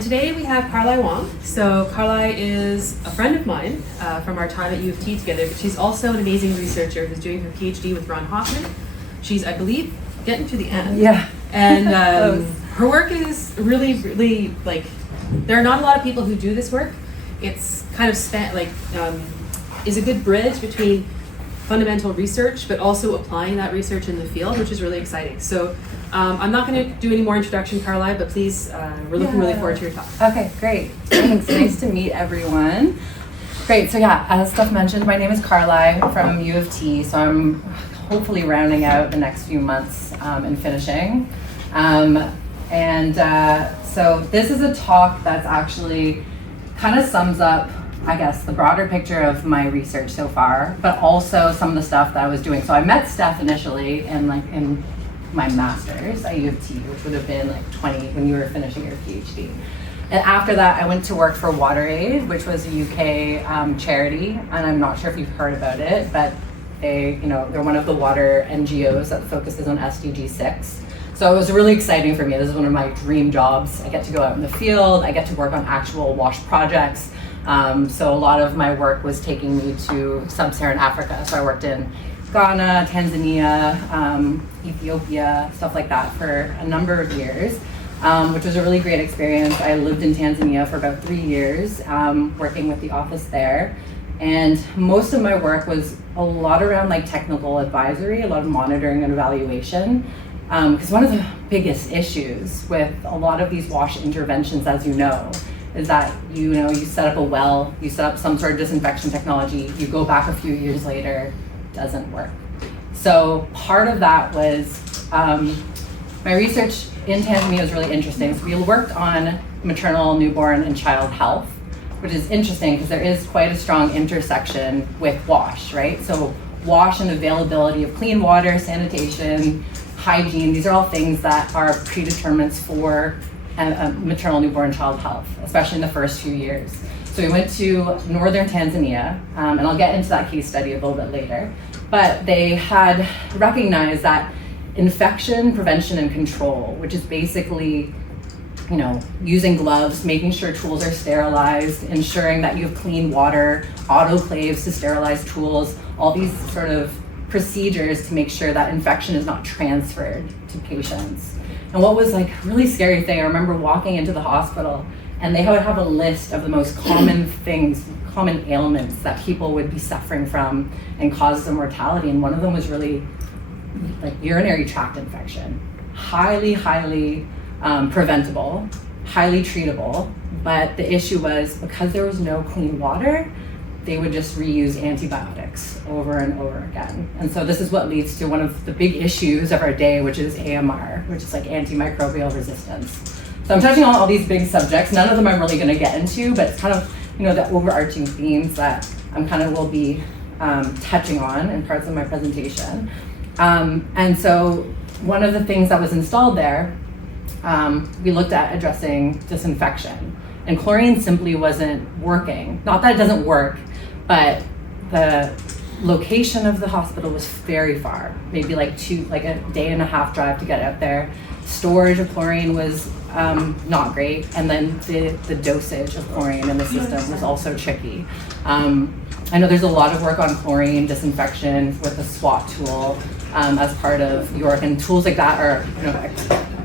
Today we have Karlye Wong. So Karlye is a friend of mine from our time at U of T together, but she's also an amazing researcher who's doing her PhD with Ron Hoffman. She's, I believe, getting to the end. Yeah. And her work is really like, there are not a lot of people who do this work. It's kind of is a good bridge between fundamental research, but also applying that research in the field, which is really exciting. So I'm not going to do any more introduction, Karlye, but please, we're looking really forward to your talk. Okay, great. Thanks. Nice to meet everyone. Great. So yeah, as Steph mentioned, my name is Karlye from U of T. So I'm hopefully rounding out the next few months and finishing. So this is a talk that's actually kind of sums up, I guess, the broader picture of my research so far, but also some of the stuff that I was doing. So I met Steph initially in my master's at U of T, which would have been like 20 when you were finishing your PhD. And after that, I went to work for WaterAid, which was a UK charity, and I'm not sure if you've heard about it, but they're one of the water NGOs that focuses on SDG 6. So it was really exciting for me. This is one of my dream jobs. I get to go out in the field. I get to work on actual WASH projects. So a lot of my work was taking me to sub-Saharan Africa. So I worked in Ghana, Tanzania, Ethiopia, stuff like that for a number of years, which was a really great experience. I lived in Tanzania for about 3 years, working with the office there. And most of my work was a lot around like technical advisory, a lot of monitoring and evaluation. Because one of the biggest issues with a lot of these WASH interventions, as you know, is that you set up a well, you set up some sort of disinfection technology, you go back a few years later, doesn't work. So part of that was my research in Tanzania was really interesting. So we worked on maternal, newborn, and child health, which is interesting because there is quite a strong intersection with WASH, right? So WASH and availability of clean water, sanitation, hygiene, these are all things that are predeterminants for maternal, newborn, child health, especially in the first few years. So we went to northern Tanzania, and I'll get into that case study a little bit later, but they had recognized that infection prevention and control, which is basically using gloves, making sure tools are sterilized, ensuring that you have clean water, autoclaves to sterilize tools, all these sort of procedures to make sure that infection is not transferred to patients. And what was like a really scary thing, I remember walking into the hospital and they would have a list of the most common things, common ailments that people would be suffering from and causes of mortality. And one of them was really like urinary tract infection. Highly preventable, highly treatable. But the issue was because there was no clean water, they would just reuse antibiotics over and over again. And so this is what leads to one of the big issues of our day, which is AMR, which is like antimicrobial resistance. So I'm touching on all these big subjects. None of them I'm really gonna get into, but it's kind of the overarching themes that I'm will be touching on in parts of my presentation. And so one of the things that was installed there, we looked at addressing disinfection. And chlorine simply wasn't working. Not that it doesn't work, but the location of the hospital was very far, maybe like a day and a half drive to get out there. Storage of chlorine was not great, and then the dosage of chlorine in the system was also tricky. I know there's a lot of work on chlorine disinfection with the SWAT tool as part of York, and tools like that are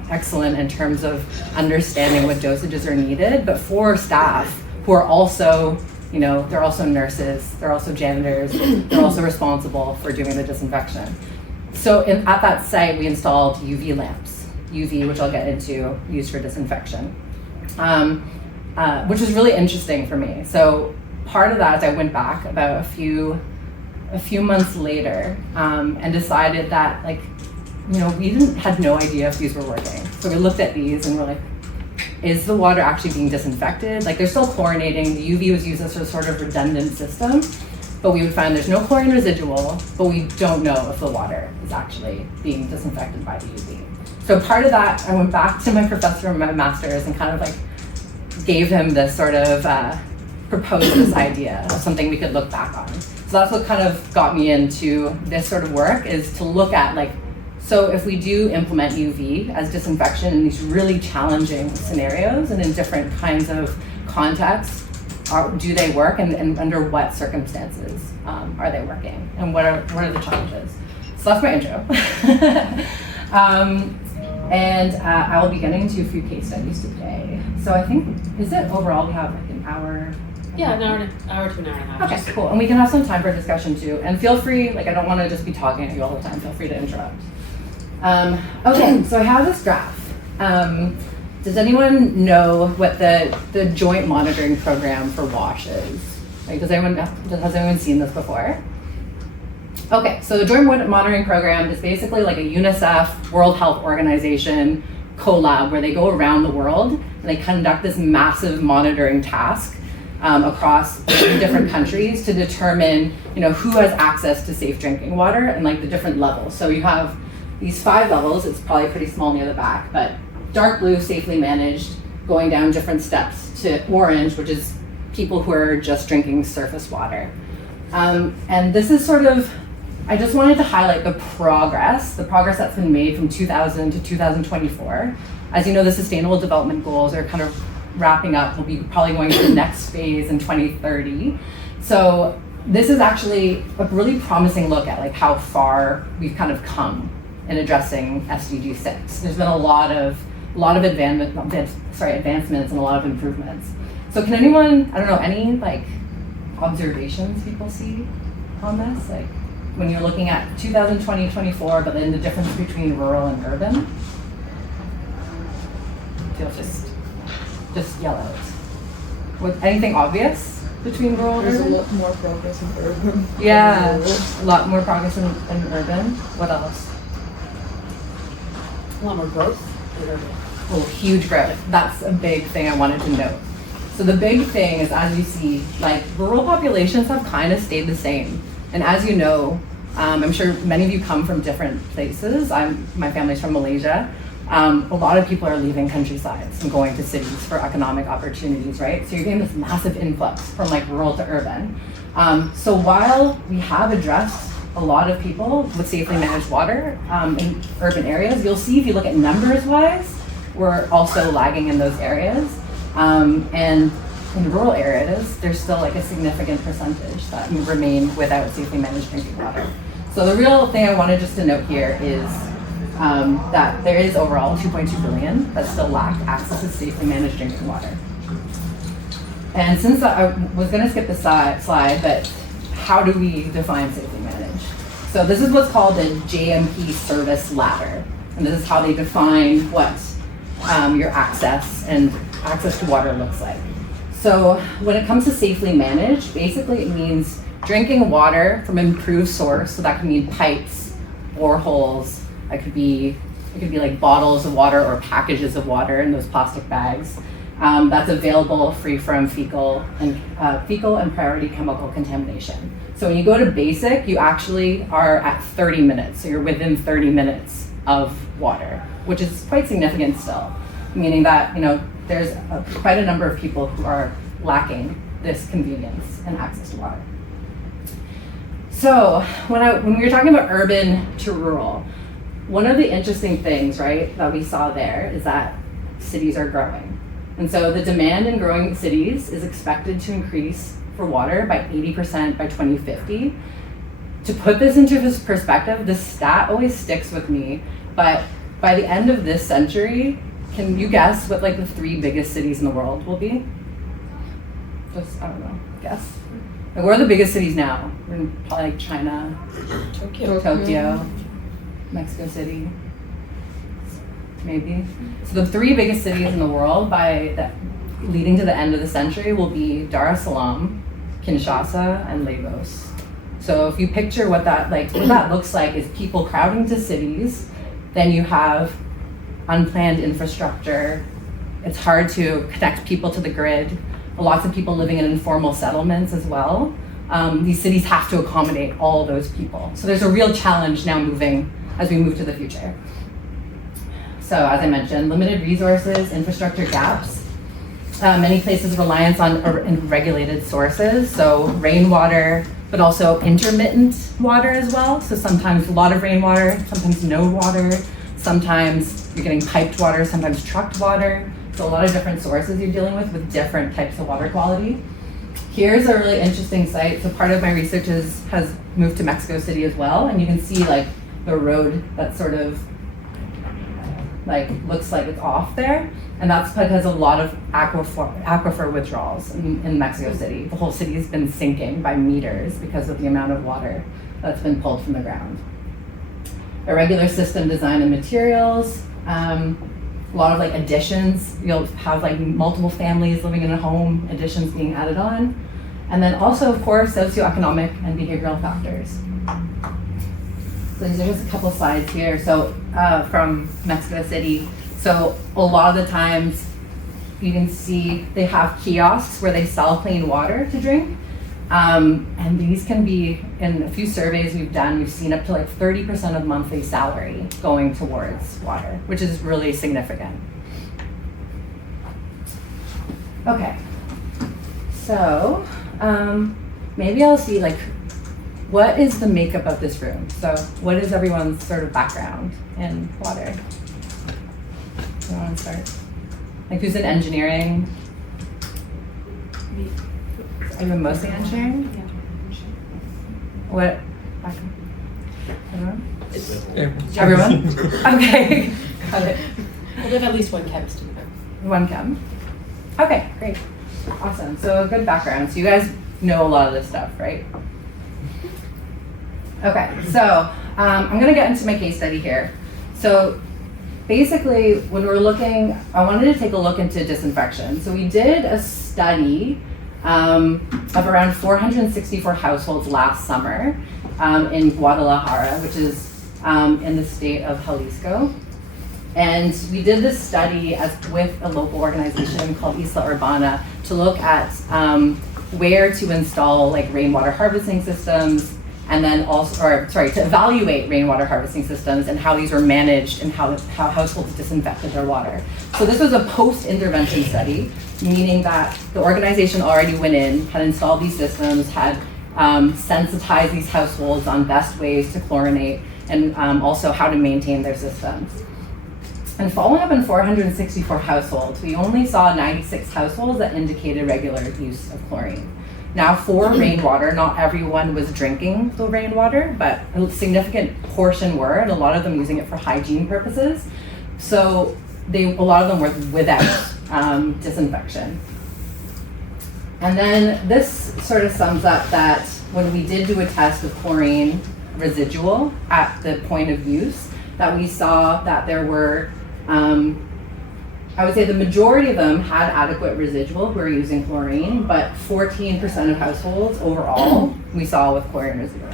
excellent in terms of understanding what dosages are needed, but for staff who are also, they're also nurses, they're also janitors, they're also responsible for doing the disinfection. So at that site, we installed UV lamps, UV, which I'll get into, used for disinfection, which was really interesting for me. So part of that is I went back about a few months later and decided that we had no idea if these were working. So we looked at these and we're like, is the water actually being disinfected? They're still chlorinating. The UV was used as a sort of redundant system, but we would find there's no chlorine residual, but we don't know if the water is actually being disinfected by the UV. So part of that, I went back to my professor in my master's and gave him this sort of, proposed this idea of something we could look back on. So that's what got me into this sort of work, is to look at So if we do implement UV as disinfection in these really challenging scenarios and in different kinds of contexts, do they work, and under what circumstances are they working, and what are the challenges? So that's my intro. I will be getting into a few case studies today. So I think, is it overall we have like an hour? Yeah, an hour to an hour and a half. Okay, cool. And we can have some time for discussion too. And feel free, like I don't want to just be talking at you all the time. Feel free to interrupt. Okay, so I have this graph. Does anyone know what the joint monitoring program for WASH is? Like, has anyone seen this before? Okay, so the joint monitoring program is basically like a UNICEF, World Health Organization collab where they go around the world and they conduct this massive monitoring task across different countries to determine, who has access to safe drinking water and like the different levels. So you have these 5 levels. It's probably pretty small near the back, but dark blue, safely managed, going down different steps to orange, which is people who are just drinking surface water. And this is sort of, I just wanted to highlight the progress that's been made from 2000 to 2024. As you know, the Sustainable Development Goals are kind of wrapping up. We'll be probably going to the next phase in 2030. So this is actually a really promising look at like how far we've kind of come in addressing SDG 6. There's been a lot of advancements and a lot of improvements. So can anyone, I don't know, any like observations people see on this? Like when you're looking at 2020, 24, but then the difference between rural and urban? Just yell out. Anything obvious between rural and urban? There's a lot more progress in urban. Yeah, a lot more progress in urban. What else? A lot more growth in urban. Oh, huge growth. That's a big thing I wanted to note. So the big thing is, as you see, like rural populations have kind of stayed the same. And as you know, I'm sure many of you come from different places. My family's from Malaysia. A lot of people are leaving countrysides and going to cities for economic opportunities, right? So you're getting this massive influx from like rural to urban. So while we have addressed a lot of people with safely managed water in urban areas, you'll see if you look at numbers wise, we're also lagging in those areas. And in rural areas, there's still like a significant percentage that remain without safely managed drinking water. So the real thing I wanted just to note here is that there is overall 2.2 billion that still lack access to safely managed drinking water. And since I was gonna skip the slide, but how do we define safely managed? So this is what's called the JMP service ladder. And this is how they define what your access to water looks like. So when it comes to safely managed, basically it means drinking water from an improved source. So that can mean pipes, boreholes. It could be like bottles of water or packages of water in those plastic bags. That's available free from fecal and priority chemical contamination. So when you go to basic, you actually are at 30 minutes. So you're within 30 minutes of water, which is quite significant still, meaning that there's quite a number of people who are lacking this convenience and access to water. So when we were talking about urban to rural, one of the interesting things, right, that we saw there is that cities are growing. And so the demand in growing cities is expected to increase for water by 80% by 2050. To put this into perspective, this stat always sticks with me, but by the end of this century, can you guess what like the 3 biggest cities in the world will be? Just, I don't know, guess. Like, where are the biggest cities now? We're in probably like China, Tokyo, Mexico City, maybe. So the 3 biggest cities in the world leading to the end of the century will be Dar es Salaam, Kinshasa, and Lagos. So if you picture what that looks like is people crowding to cities, then you have unplanned infrastructure. It's hard to connect people to the grid. Lots of people living in informal settlements as well. These cities have to accommodate all those people. So there's a real challenge now as we move to the future. So as I mentioned, limited resources, infrastructure gaps, many places reliance on regulated sources. So rainwater, but also intermittent water as well. So sometimes a lot of rainwater, sometimes no water, sometimes you're getting piped water, sometimes trucked water. So a lot of different sources you're dealing with different types of water quality. Here's a really interesting site. So part of my research has moved to Mexico City as well, and you can see like the road that sort of like looks like it's off there, and that's because a lot of aquifer withdrawals in Mexico City. The whole city has been sinking by meters because of the amount of water that's been pulled from the ground. Irregular system design and materials. A lot of like additions. You'll have like multiple families living in a home, additions being added on. And then also, of course, socioeconomic and behavioral factors. So these are just a couple slides here. So from Mexico City. So a lot of the times you can see they have kiosks where they sell clean water to drink. And these can be, in a few surveys we've done, we've seen up to like 30% of monthly salary going towards water, which is really significant. Okay, so maybe I'll see like, what is the makeup of this room? So what is everyone's sort of background in water? You want to start? Like who's in engineering? Are you mostly engineering? Yeah. What? Everyone? Okay, got it. We'll have at least one chemist in there. One chem. Okay, great. Awesome. So a good background. So you guys know a lot of this stuff, right? Okay, so I'm gonna get into my case study here. So basically, when we're looking, I wanted to take a look into disinfection. So we did a study of around 464 households last summer in Guadalajara, which is in the state of Jalisco. And we did this study with a local organization called Isla Urbana to look at where to install like rainwater harvesting systems, and then also, to evaluate rainwater harvesting systems and how these were managed and how households disinfected their water. So this was a post-intervention study, meaning that the organization already went in, had installed these systems, had sensitized these households on best ways to chlorinate, and also how to maintain their systems. And following up in 464 households, we only saw 96 households that indicated regular use of chlorine. Now for rainwater, not everyone was drinking the rainwater, but a significant portion were, and a lot of them using it for hygiene purposes. So a lot of them were without disinfection. And then this sort of sums up that when we did do a test of chlorine residual at the point of use, that we saw that there were, I would say the majority of them had adequate residual who were using chlorine, but 14% of households overall we saw with chlorine residual.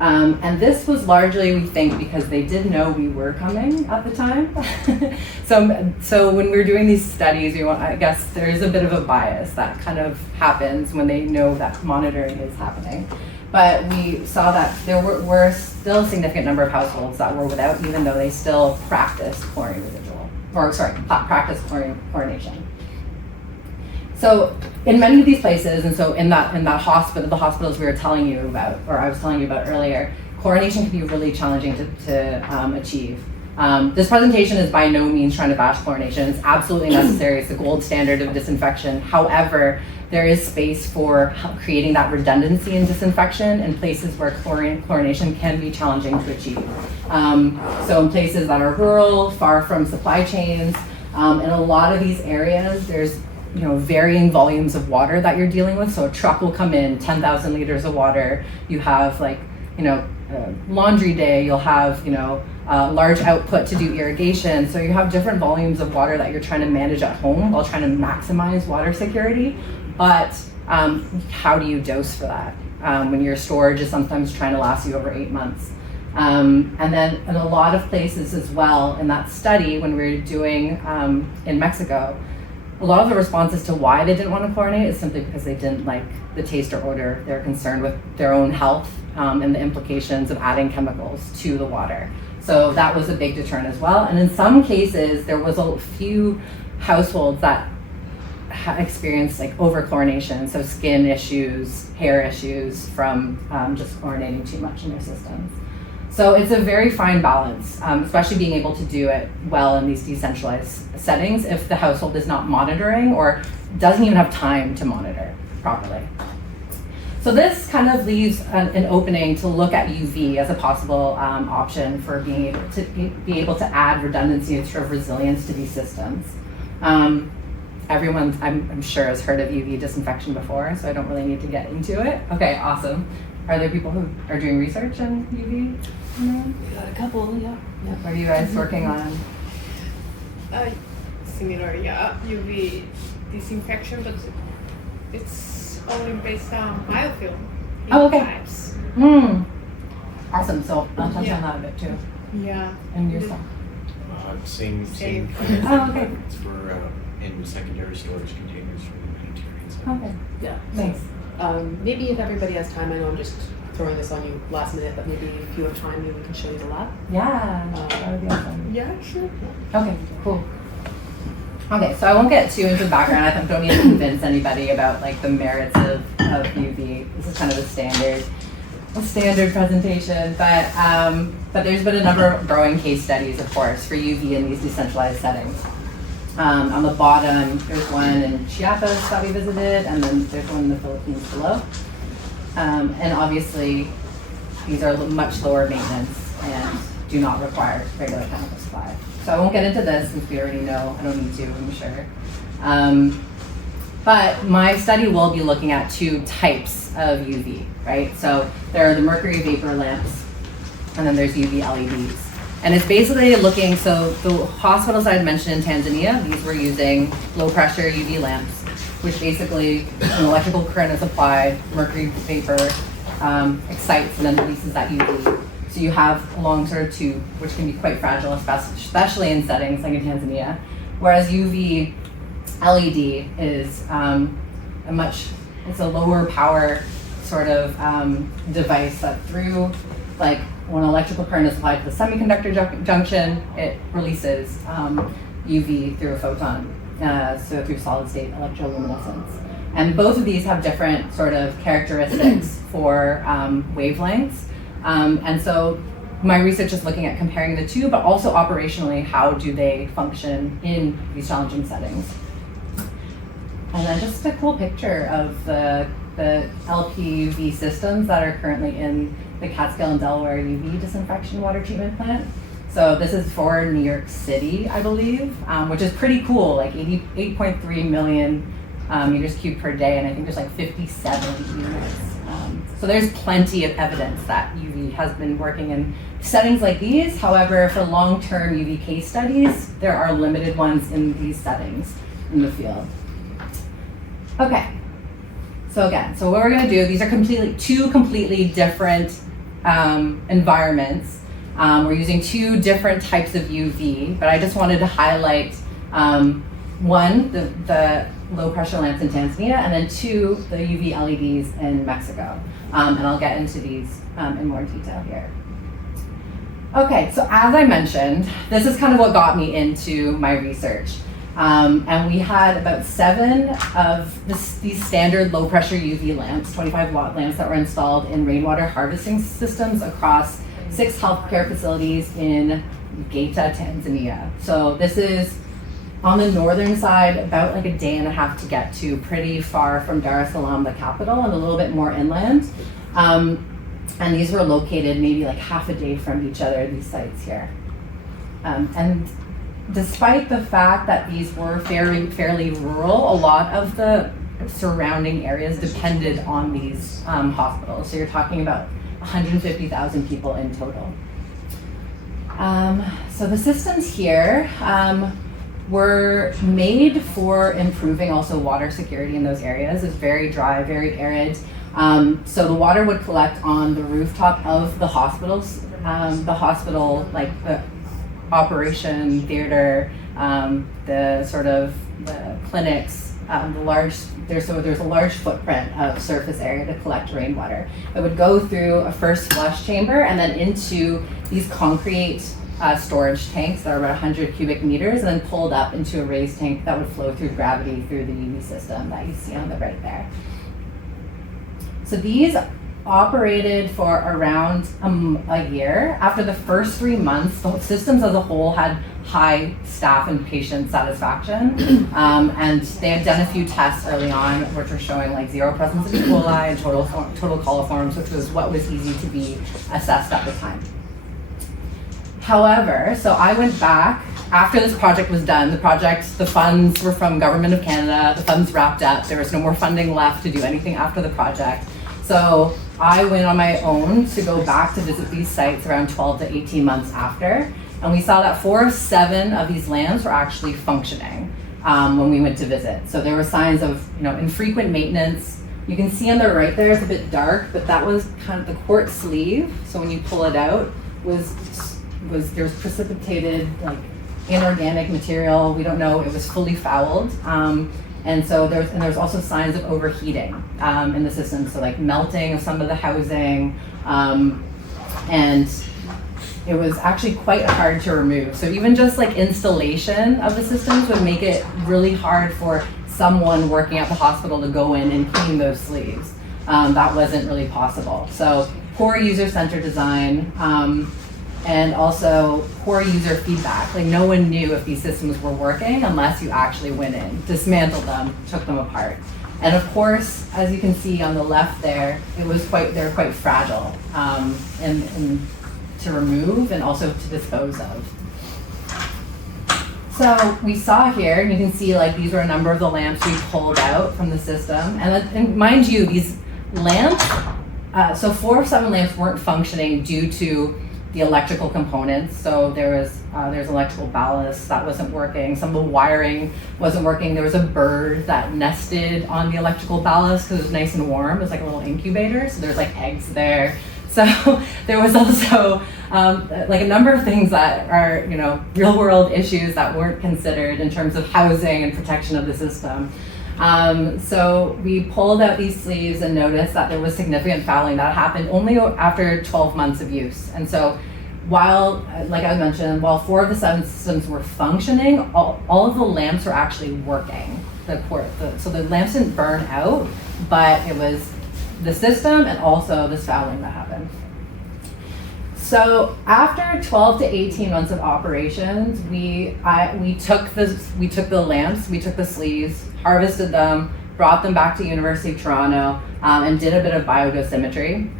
And this was largely, we think, because they did know we were coming at the time. So when we're doing these studies, I guess there is a bit of a bias that kind of happens when they know that monitoring is happening. But we saw that there were still a significant number of households that were without, even though they still practiced chlorine residual, practiced chlorination. So in many of these places, and so in that hospital, the hospitals we were telling you about, or I was telling you about earlier, chlorination can be really challenging to achieve. This presentation is by no means trying to bash chlorination. It's absolutely necessary. It's the gold standard of disinfection. However, there is space for creating that redundancy in disinfection in places where chlorination can be challenging to achieve. So in places that are rural, far from supply chains, in a lot of these areas, there's varying volumes of water that you're dealing with. So a truck will come in, 10,000 liters of water. You have laundry day, you'll have, large output to do irrigation. So you have different volumes of water that you're trying to manage at home while trying to maximize water security. But how do you dose for that? When your storage is sometimes trying to last you over 8 months. And then in a lot of places as well, in that study, when we were doing in Mexico, a lot of the responses to why they didn't want to chlorinate is simply because they didn't like the taste or odor. They're concerned with their own health and the implications of adding chemicals to the water. So that was a big deterrent as well. And in some cases, there was a few households that experience like overchlorination, so skin issues, hair issues from just chlorinating too much in their systems. So it's a very fine balance, especially being able to do it well in these decentralized settings if the household is not monitoring or doesn't even have time to monitor properly. So this kind of leaves an opening to look at UV as a possible option for being able to add redundancy and sort of resilience to these systems. Everyone, I'm sure, has heard of UV disinfection before, so I don't really need to get into it. Okay, awesome. Are there people who are doing research on UV? We got a couple, yeah. What are you guys working on? Similar, yeah. UV disinfection, but it's only based on biofilm. Oh, okay. Types. Awesome. So I'll touch Yeah. on that a bit too. Yeah. And yourself. Same. Oh, okay. It's for in secondary storage containers for humanitarian stuff. Okay. Yeah. Thanks. Maybe if everybody has time, I know I'm just throwing this on you last minute, but maybe if you have time, maybe we can show you the lab. Yeah. That would be awesome. Yeah, sure. Okay. Cool. Okay, so I won't get too into the background. I don't need to convince anybody about like the merits of UV. This is kind of a standard presentation, but there's been a number of growing case studies, of course, for UV in these decentralized settings. On the bottom, there's one in Chiapas that we visited, and then there's one in the Philippines below. And obviously, these are much lower maintenance and do not require regular chemical supply. So I won't get into this since we already know. I don't need to, I'm sure. But my study will be looking at two types of UV, right? So there are the mercury vapor lamps, and then there's UV LEDs. And it's basically looking, so the hospitals I had mentioned in Tanzania, these were using low pressure UV lamps, which basically an electrical current is applied, mercury vapor excites and then releases that UV. So you have a long sort of tube, which can be quite fragile, especially in settings like in Tanzania. Whereas UV LED is it's a lower power sort of device that through like when electrical current is applied to the semiconductor junction, it releases UV through a photon, so through solid state electroluminescence. And both of these have different sort of characteristics for wavelengths. And so my research is looking at comparing the two, but also operationally, how do they function in these challenging settings? And then just a cool picture of the LPUV systems that are currently in the Catskill and Delaware UV disinfection water treatment plant. So this is for New York City, I believe, which is pretty cool, like 8.3 million meters cubed per day, and I think there's like 57 units. So there's plenty of evidence that UV has been working in settings like these. However, for long-term UV case studies, there are limited ones in these settings in the field. Okay, so again, so what we're gonna do, these are two completely different environments. We're using two different types of UV, but I just wanted to highlight one, the low pressure lamps in Tanzania, and then two, the UV LEDs in Mexico. And I'll get into these in more detail here. Okay, so as I mentioned, this is kind of what got me into my research. And we had about 7 of these standard low pressure UV lamps, 25 watt lamps that were installed in rainwater harvesting systems across 6 healthcare facilities in Geita, Tanzania. So this is on the northern side, about like a day and a half to get to, pretty far from Dar es Salaam, the capital, and a little bit more inland. And these were located maybe like half a day from each other, these sites here. And despite the fact that these were fairly rural, a lot of the surrounding areas depended on these hospitals. So you're talking about 150,000 people in total. So the systems here were made for improving also water security in those areas. It's very dry, very arid. So the water would collect on the rooftop of the hospitals. The hospital, like the operation theater, the clinics, there's a large footprint of surface area to collect rainwater. It would go through a first flush chamber and then into these concrete storage tanks that are about 100 cubic meters, and then pulled up into a raised tank that would flow through gravity through the UV system that you see on the right there. So these operated for around a year. After the first 3 months, the systems as a whole had high staff and patient satisfaction. And they had done a few tests early on, which were showing like zero presence of E. coli and total coliforms, which was what was easy to be assessed at the time. However, so I went back after this project was done. The funds were from Government of Canada. The funds wrapped up. There was no more funding left to do anything after the project. So I went on my own to go back to visit these sites around 12 to 18 months after. And we saw that 4 of 7 of these lamps were actually functioning when we went to visit. So there were signs of infrequent maintenance. You can see on the right there, it's a bit dark, but that was kind of the quartz sleeve. So when you pull it out, there was precipitated like inorganic material. We don't know, it was fully fouled. And so there's also signs of overheating in the system. So like melting of some of the housing, and it was actually quite hard to remove. So even just like installation of the systems would make it really hard for someone working at the hospital to go in and clean those sleeves. That wasn't really possible. So poor user-centered design, and also poor user feedback. Like no one knew if these systems were working unless you actually went in, dismantled them, took them apart. And of course, as you can see on the left there, they're quite fragile and to remove and also to dispose of. So we saw here, and you can see like these were a number of the lamps we pulled out from the system. And mind you, these lamps, so 4 of 7 lamps weren't functioning due to the electrical components. So there's electrical ballast that wasn't working. Some of the wiring wasn't working. There was a bird that nested on the electrical ballast because it was nice and warm. It was like a little incubator. So there's like eggs there. So there was also like a number of things that are, real world issues that weren't considered in terms of housing and protection of the system. So we pulled out these sleeves and noticed that there was significant fouling that happened only after 12 months of use. And so while, like I mentioned, while 4 of the 7 systems were functioning, all of the lamps were actually working. So the lamps didn't burn out, but it was the system and also this fouling that happened. So after 12 to 18 months of operations, we took the lamps, we took the sleeves, harvested them, brought them back to University of Toronto, and did a bit of biodosimetry.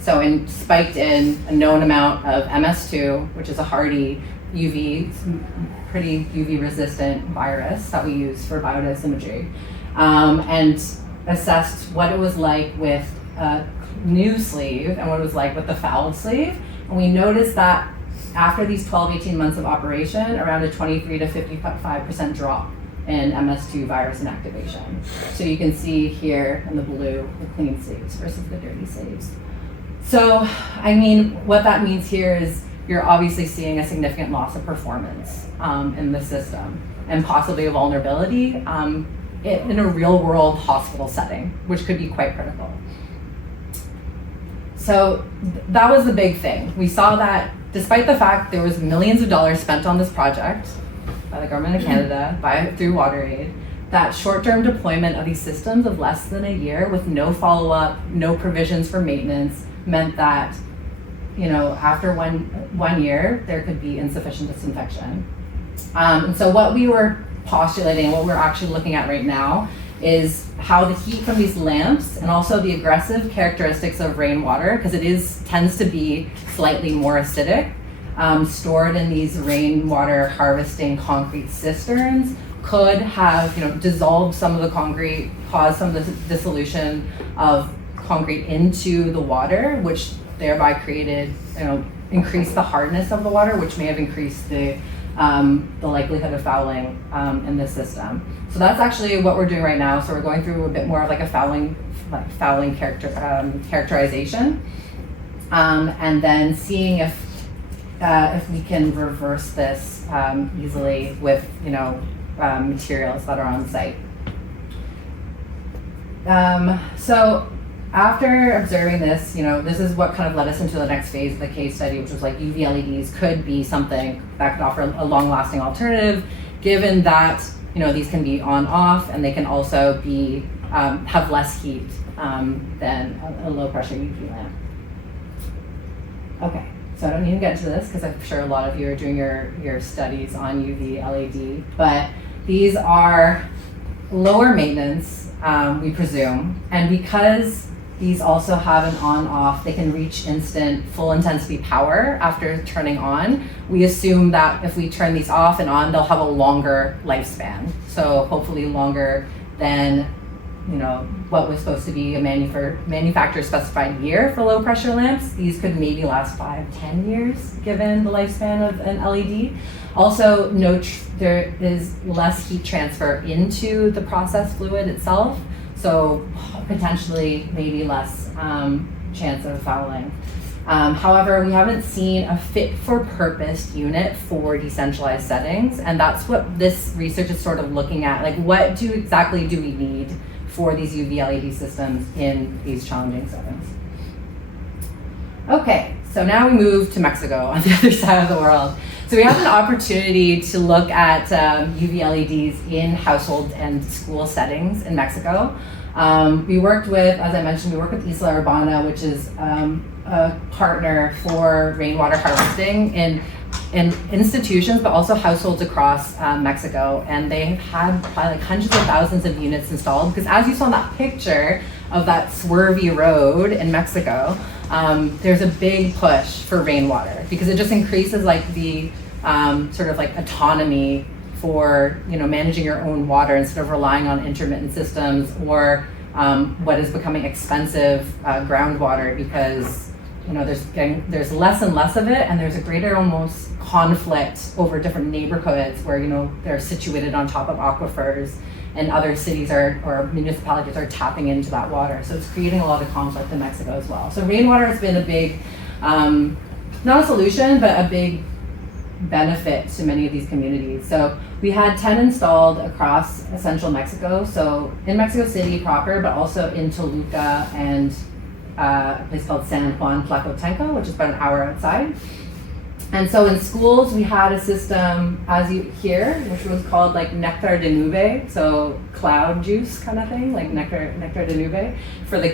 So spiked in a known amount of MS2, which is a hardy pretty UV resistant virus that we use for biodosimetry, and assessed what it was like with a new sleeve and what it was like with the fouled sleeve. And we noticed that after these 12, 18 months of operation, around a 23 to 55% drop in MS2 virus inactivation. So you can see here in the blue, the clean sleeves versus the dirty sleeves. So, I mean, what that means here is you're obviously seeing a significant loss of performance in the system and possibly a vulnerability in a real world hospital setting, which could be quite critical. So that was the big thing. We saw that despite the fact there was millions of dollars spent on this project by the Government of Canada, through WaterAid, that short-term deployment of these systems of less than a year with no follow-up, no provisions for maintenance, meant that, after one year, there could be insufficient disinfection. And so what we were postulating, what we're actually looking at right now, is how the heat from these lamps and also the aggressive characteristics of rainwater, because it tends to be slightly more acidic, stored in these rainwater harvesting concrete cisterns, could have dissolved some of the concrete, caused some of the dissolution of concrete into the water, which thereby increased the hardness of the water, which may have increased the likelihood of fouling in this system. So that's actually what we're doing right now. So we're going through a bit more of like a fouling characterization, and then seeing if we can reverse this easily with materials that are on site. So after observing this, this is what kind of led us into the next phase of the case study, which was like UV LEDs could be something that could offer a long-lasting alternative, given that these can be on-off and they can also be have less heat than a low-pressure UV lamp. Okay, so I don't need to get into this because I'm sure a lot of you are doing your studies on UV LED, but these are lower maintenance, we presume, and because these also have an on-off, they can reach instant full intensity power after turning on. We assume that if we turn these off and on, they'll have a longer lifespan. So hopefully longer than what was supposed to be a manufacturer specified year for low pressure lamps. These could maybe last 5-10 years given the lifespan of an LED. Also there is less heat transfer into the process fluid itself. So potentially maybe less chance of fouling. However, we haven't seen a fit for purpose unit for decentralized settings, and that's what this research is sort of looking at. Like, what exactly do we need for these UV LED systems in these challenging settings? Okay, so now we move to Mexico on the other side of the world. So we have an opportunity to look at UV LEDs in household and school settings in Mexico. We worked with, as I mentioned, we work with Isla Urbana, which is a partner for rainwater harvesting in institutions, but also households across Mexico. And they've had probably like hundreds of thousands of units installed, because as you saw in that picture of that swervy road in Mexico, there's a big push for rainwater because it just increases like the sort of like autonomy for managing your own water instead of relying on intermittent systems or what is becoming expensive groundwater, because there's less and less of it, and there's a greater almost conflict over different neighborhoods where they're situated on top of aquifers, and other cities or municipalities are tapping into that water. So it's creating a lot of conflict in Mexico as well. So rainwater has been a big, not a solution, but a big benefit to many of these communities. So we had 10 installed across central Mexico. So in Mexico City proper, but also in Toluca and a place called San Juan Tlacotenco, which is about an hour outside. And so in schools, we had a system, as you hear, which was called like Nectar de Nube, so cloud juice kind of thing, like Nectar de Nube, for the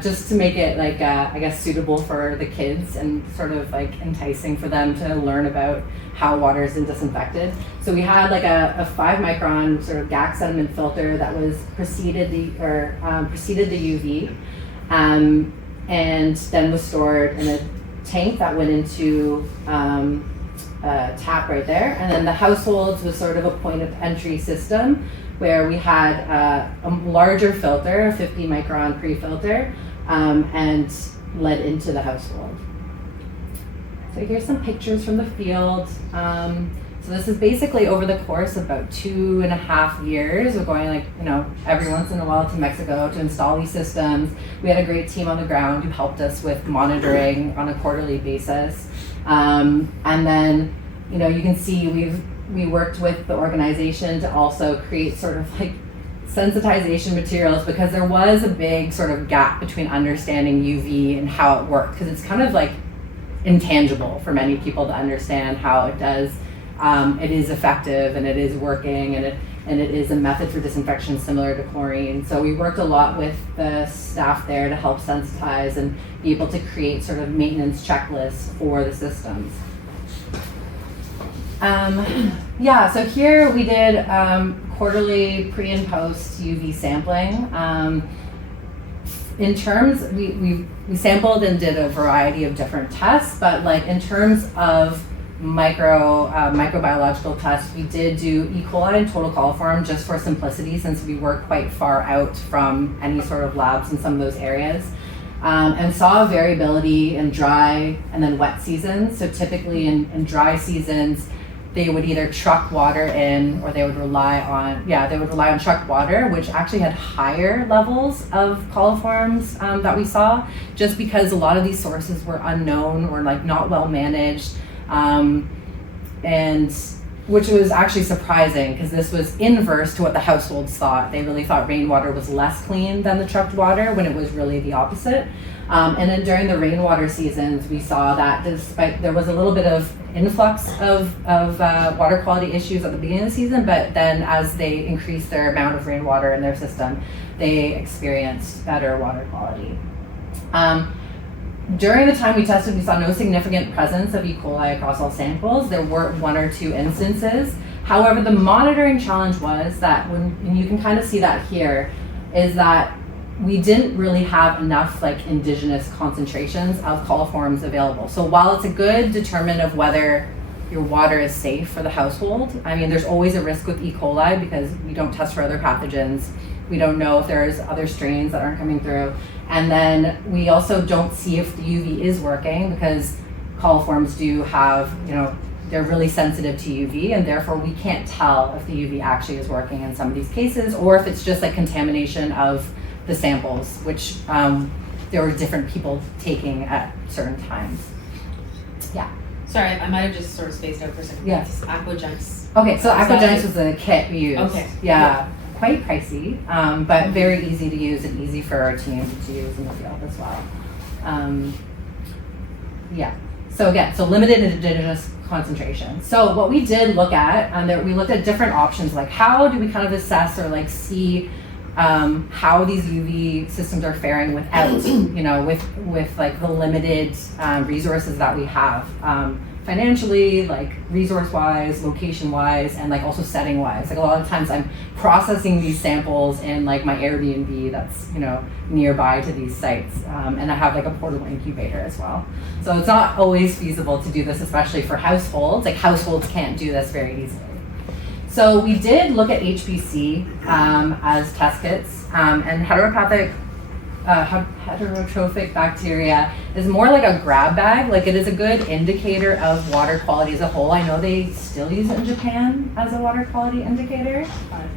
just to make it like I guess suitable for the kids and sort of like enticing for them to learn about how water is disinfected. So we had like a 5 micron sort of GAC sediment filter that was preceded the UV, and then was stored in a tank that went into a tap right there. And then the households was sort of a point of entry system where we had a larger filter, a 50 micron pre-filter, and led into the household. So here's some pictures from the field. So this is basically over the course of about 2.5 years. We're going every once in a while to Mexico to install these systems. We had a great team on the ground who helped us with monitoring on a quarterly basis. And then, you can see we worked with the organization to also create sort of like sensitization materials, because there was a big sort of gap between understanding UV and how it worked, because it's kind of like intangible for many people to understand how it does. It is effective and it is working, and it is a method for disinfection similar to chlorine. So we worked a lot with the staff there to help sensitize and be able to create sort of maintenance checklists for the systems. So here we did quarterly pre and post UV sampling. In terms, we sampled and did a variety of different tests, but like in terms of microbiological tests, we did do E. coli and total coliform just for simplicity, since we were quite far out from any sort of labs in some of those areas, and saw a variability in dry and then wet seasons. So typically in dry seasons, they would either truck water in, or they would rely on trucked water, which actually had higher levels of coliforms that we saw, just because a lot of these sources were unknown or like not well managed. And which was actually surprising because this was inverse to what the households thought. They really thought rainwater was less clean than the trucked water when it was really the opposite. And then during the rainwater seasons, we saw that despite there was a little bit of influx of water quality issues at the beginning of the season, but then as they increased their amount of rainwater in their system, they experienced better water quality. During the time we tested, we saw no significant presence of E. coli across all samples. There were 1 or 2 instances. However, the monitoring challenge was that and you can kind of see that here, is that we didn't really have enough like indigenous concentrations of coliforms available. So while it's a good determinant of whether your water is safe for the household, I mean, there's always a risk with E. coli because we don't test for other pathogens. We don't know if there's other strains that aren't coming through. And then we also don't see if the UV is working because coliforms do have, they're really sensitive to UV, and therefore we can't tell if the UV actually is working in some of these cases, or if it's just like contamination of the samples, which there were different people taking at certain times. Yeah. Sorry, I might have just sort of spaced out for a second. Yes. Aquagenics. Okay, so Aquagenics was the kit we used. Okay. Yeah. Quite pricey, but very easy to use and easy for our team to use in the field as well. So again, so limited indigenous concentration. So what we did look at, we looked at different options, like how do we kind of assess or like see how these UV systems are faring without, with like the limited resources that we have. Financially, like resource-wise, location-wise, and like also setting-wise. Like a lot of times I'm processing these samples in like my Airbnb that's, nearby to these sites. And I have like a portable incubator as well. So it's not always feasible to do this, especially for households. Like households can't do this very easily. So we did look at HPC as test kits, and heterotrophic bacteria is more like a grab bag. Like it is a good indicator of water quality as a whole. I know they still use it in Japan as a water quality indicator.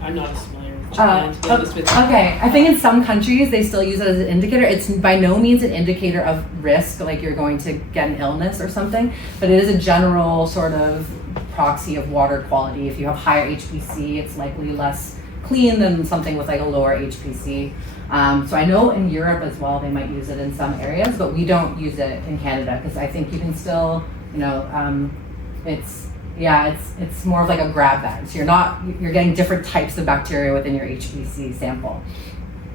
I'm not as familiar with Japan, to be honest with you. Okay, I think in some countries they still use it as an indicator. It's by no means an indicator of risk, like you're going to get an illness or something, but it is a general sort of proxy of water quality. If you have higher HPC, it's likely less clean than something with like a lower HPC. So I know in Europe as well, they might use it in some areas, but we don't use it in Canada because I think you can still, it's more of like a grab bag. So you're getting different types of bacteria within your HPC sample.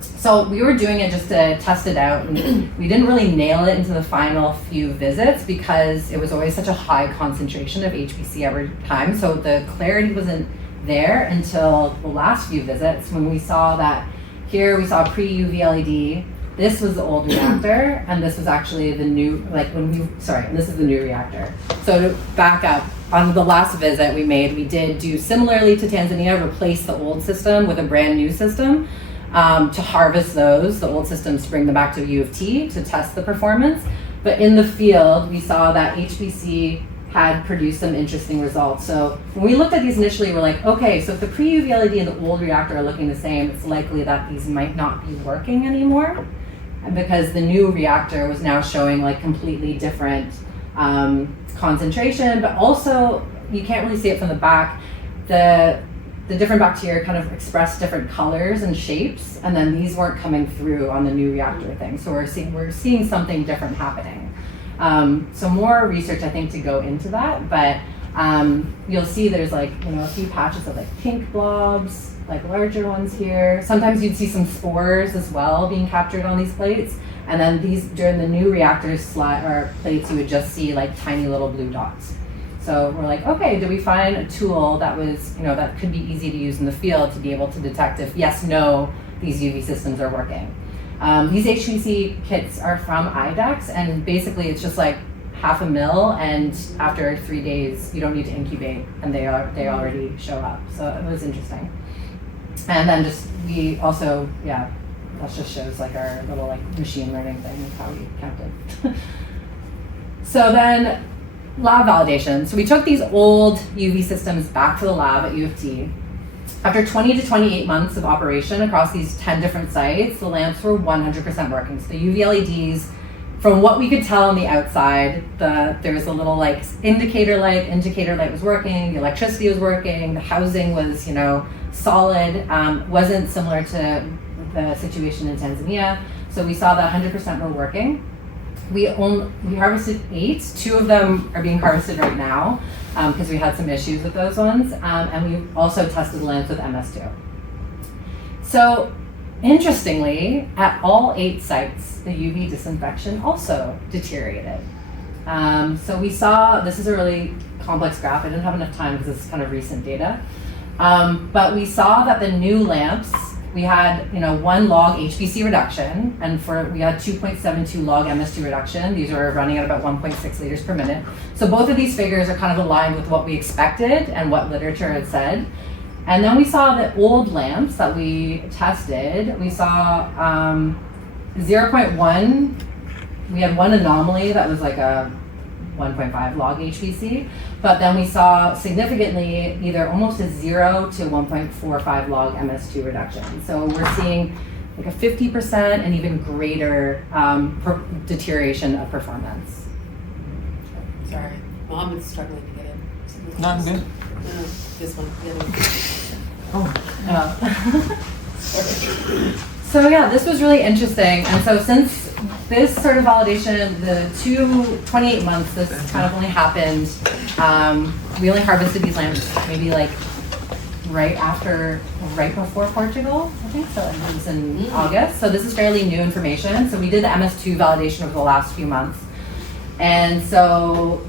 So we were doing it just to test it out, and we didn't really nail it into the final few visits because it was always such a high concentration of HPC every time. So the clarity wasn't there until the last few visits when we saw that here we saw pre-UV-LED. This was the old reactor, and this was actually the new, this is the new reactor. So to back up, on the last visit we made, we did do similarly to Tanzania, replace the old system with a brand new system to harvest the old systems to bring them back to U of T to test the performance. But in the field, we saw that HPC had produced some interesting results. So when we looked at these initially, we're like, okay, so if the pre-UV-LED and the old reactor are looking the same, it's likely that these might not be working anymore, because the new reactor was now showing like completely different concentration, but also you can't really see it from the back. The different bacteria kind of express different colors and shapes, and then these weren't coming through on the new reactor thing. So we're seeing something different happening. So more research, I think, to go into that, but you'll see there's like, a few patches of like pink blobs, like larger ones here. Sometimes you'd see some spores as well being captured on these plates. And then these, during the new reactors plates, you would just see like tiny little blue dots. So we're like, okay, do we find a tool that was, that could be easy to use in the field to be able to detect if yes, no, these UV systems are working. These HPC kits are from IDEX, and basically it's just like 0.5 ml, and after 3 days you don't need to incubate, and they already show up. So it was interesting. And then we also, that just shows like our little like machine learning thing of how we counted. So then lab validation. So we took these old UV systems back to the lab at U of T. After 20 to 28 months of operation across these 10 different sites, the lamps were 100% working. So the UV LEDs from what we could tell on the outside, there was a little like indicator light was working, the electricity was working, the housing was, solid, wasn't similar to the situation in Tanzania. So we saw that 100% were working. We harvested 8, 2 of them are being harvested right now because we had some issues with those ones. And we also tested the lamps with MS2. So interestingly, at all 8 sites, the UV disinfection also deteriorated. So we saw, this is a really complex graph. I didn't have enough time because it's kind of recent data. But we saw that the new lamps, we had 1 log HPC reduction, and we had 2.72 log MS2 reduction. These were running at about 1.6 liters per minute. So both of these figures are kind of aligned with what we expected and what literature had said. And then we saw the old lamps that we tested. We saw 0.1. We had one anomaly that was like a 1.5 log HPC, but then we saw significantly either almost a 0 to 1.45 log MS2 reduction. So we're seeing like a 50% and even greater deterioration of performance. Sorry, Mom is struggling to get in. No, I'm good. No, this one, the other one. So yeah, this was really interesting. And so since this sort of validation, the 28 months, this kind of only happened, we only harvested these lamps maybe like right before Portugal, I think. So it was in August. So this is fairly new information. So we did the MS2 validation over the last few months. And so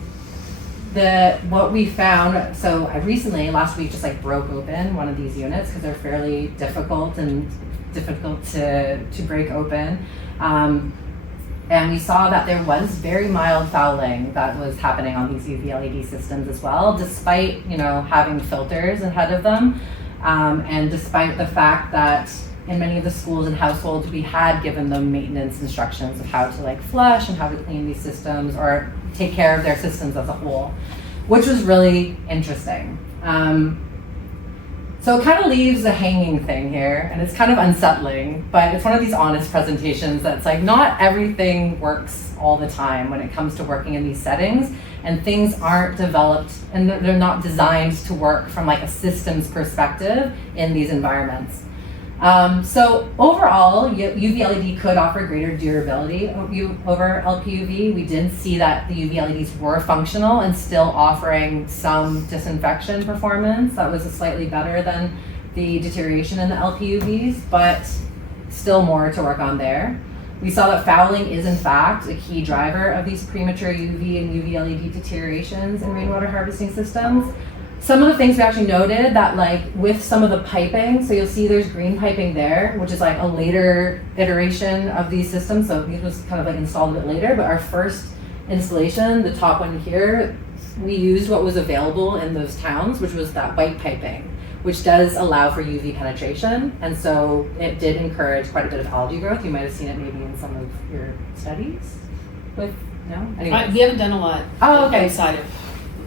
what we found, so I recently, last week, just like broke open one of these units because they're fairly difficult to break open. And we saw that there was very mild fouling that was happening on these UV-LED systems as well, despite having filters ahead of them, and despite the fact that in many of the schools and households we had given them maintenance instructions of how to like flush and how to clean these systems or take care of their systems as a whole, which was really interesting. So it kind of leaves a hanging thing here, and it's kind of unsettling, but it's one of these honest presentations that's like not everything works all the time when it comes to working in these settings, and things aren't developed and they're not designed to work from like a systems perspective in these environments. So overall, UV-LED could offer greater durability over LPUV. We did see that the UV-LEDs were functional and still offering some disinfection performance that was slightly better than the deterioration in the LPUVs, but still more to work on there. We saw that fouling is in fact a key driver of these premature UV and UV-LED deteriorations in rainwater harvesting systems. Some of the things we actually noted that like with some of the piping, so you'll see there's green piping there, which is like a later iteration of these systems. So these was kind of like installed a bit later, but our first installation, the top one here, we used what was available in those towns, which was that white piping, which does allow for UV penetration. And so it did encourage quite a bit of algae growth. You might have seen it maybe in some of your studies with, no? Anyways. We haven't done a lot outside of,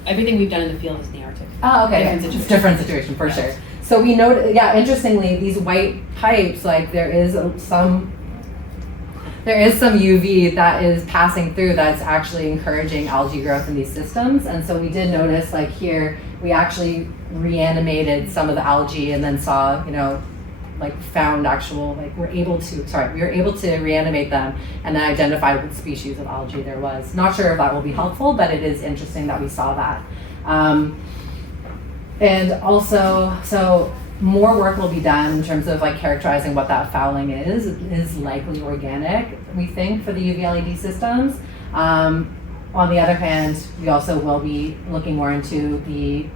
everything we've done in the field is in the Arctic. Oh, okay. Different situation for sure. So we noted, interestingly, these white pipes, like there is some UV that is passing through that's actually encouraging algae growth in these systems. And so we did notice, like here, we actually reanimated some of the algae and then saw, found actual, we were able to reanimate them and then identify what species of algae there was. Not sure if that will be helpful, but it is interesting that we saw that. And also, so more work will be done in terms of characterizing what that fouling is likely organic, we think, for the UV-LED systems. On the other hand, we also will be looking more into the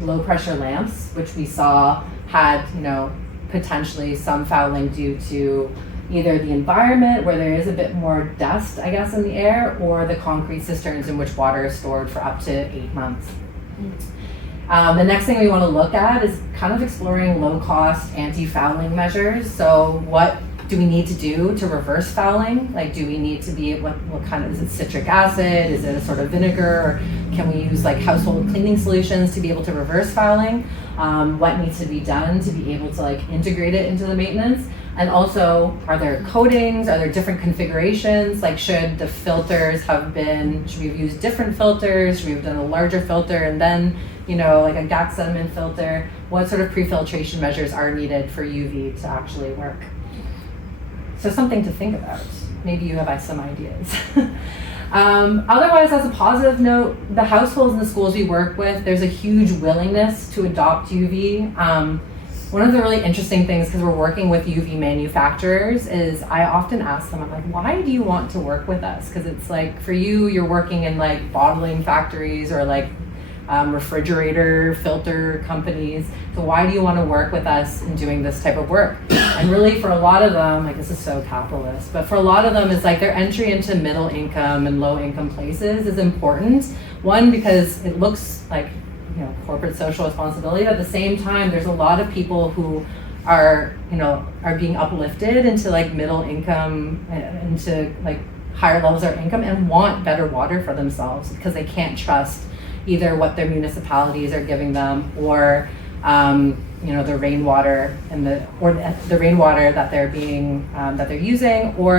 low pressure lamps, which we saw had, potentially some fouling due to either the environment where there is a bit more dust, I guess, in the air, or the concrete cisterns in which water is stored for up to 8 months. The next thing we want to look at is kind of exploring low-cost anti-fouling measures. So what do we need to do to reverse fouling? Do we need to be, what kind of, is it citric acid? Is it a sort of vinegar? Or can we use household cleaning solutions to be able to reverse fouling? What needs to be done to be able to integrate it into the maintenance? And also, are there coatings? Are there different configurations? Like, should the filters should we have used different filters? Should we have done a larger filter and then, like a GAC sediment filter? What sort of pre-filtration measures are needed for UV to actually work? So something to think about. Maybe you have some ideas. Otherwise, as a positive note, the households and the schools we work with, there's a huge willingness to adopt UV. One of the really interesting things, because we're working with UV manufacturers, is I often ask them, I'm like, why do you want to work with us? Because it's like, for you, you're working in like bottling factories or like refrigerator filter companies. So why do you want to work with us in doing this type of work? And really for a lot of them, like this is so capitalist, but for a lot of them it's like their entry into middle income and low income places is important. One, because it looks like corporate social responsibility. At the same time, there's a lot of people who are being uplifted into like middle income, into like higher levels of income, and want better water for themselves because they can't trust either what their municipalities are giving them or the rainwater and the rainwater that they're using, or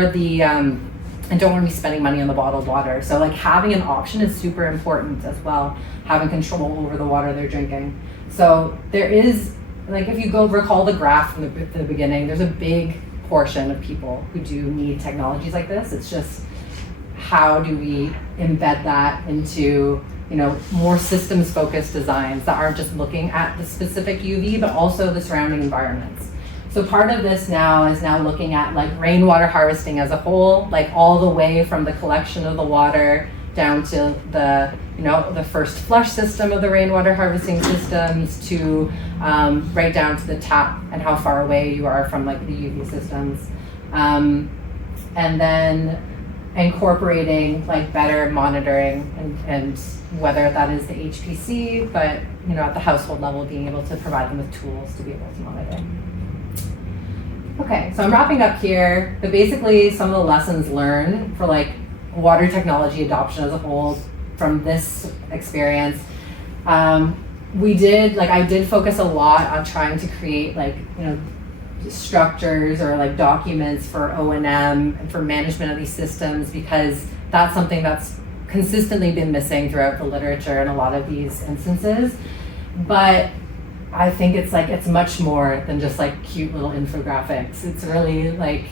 and don't want to be spending money on the bottled water. So like having an option is super important as well, having control over the water they're drinking. So there is, like if you recall the graph from the beginning, there's a big portion of people who do need technologies like this. It's just how do we embed that into more systems focused designs that aren't just looking at the specific UV, but also the surrounding environments. So part of this now is looking at like rainwater harvesting as a whole, like all the way from the collection of the water down to the first flush system of the rainwater harvesting systems to right down to the tap and how far away you are from like the UV systems. And then incorporating like better monitoring and whether that is the HPC, but at the household level, being able to provide them with tools to be able to monitor. Okay, so I'm wrapping up here, but basically some of the lessons learned for like water technology adoption as a whole from this experience. I did focus a lot on trying to create like, structures or like documents for O&M and for management of these systems, because that's something that's consistently been missing throughout the literature in a lot of these instances. But I think it's much more than just like cute little infographics. It's really like,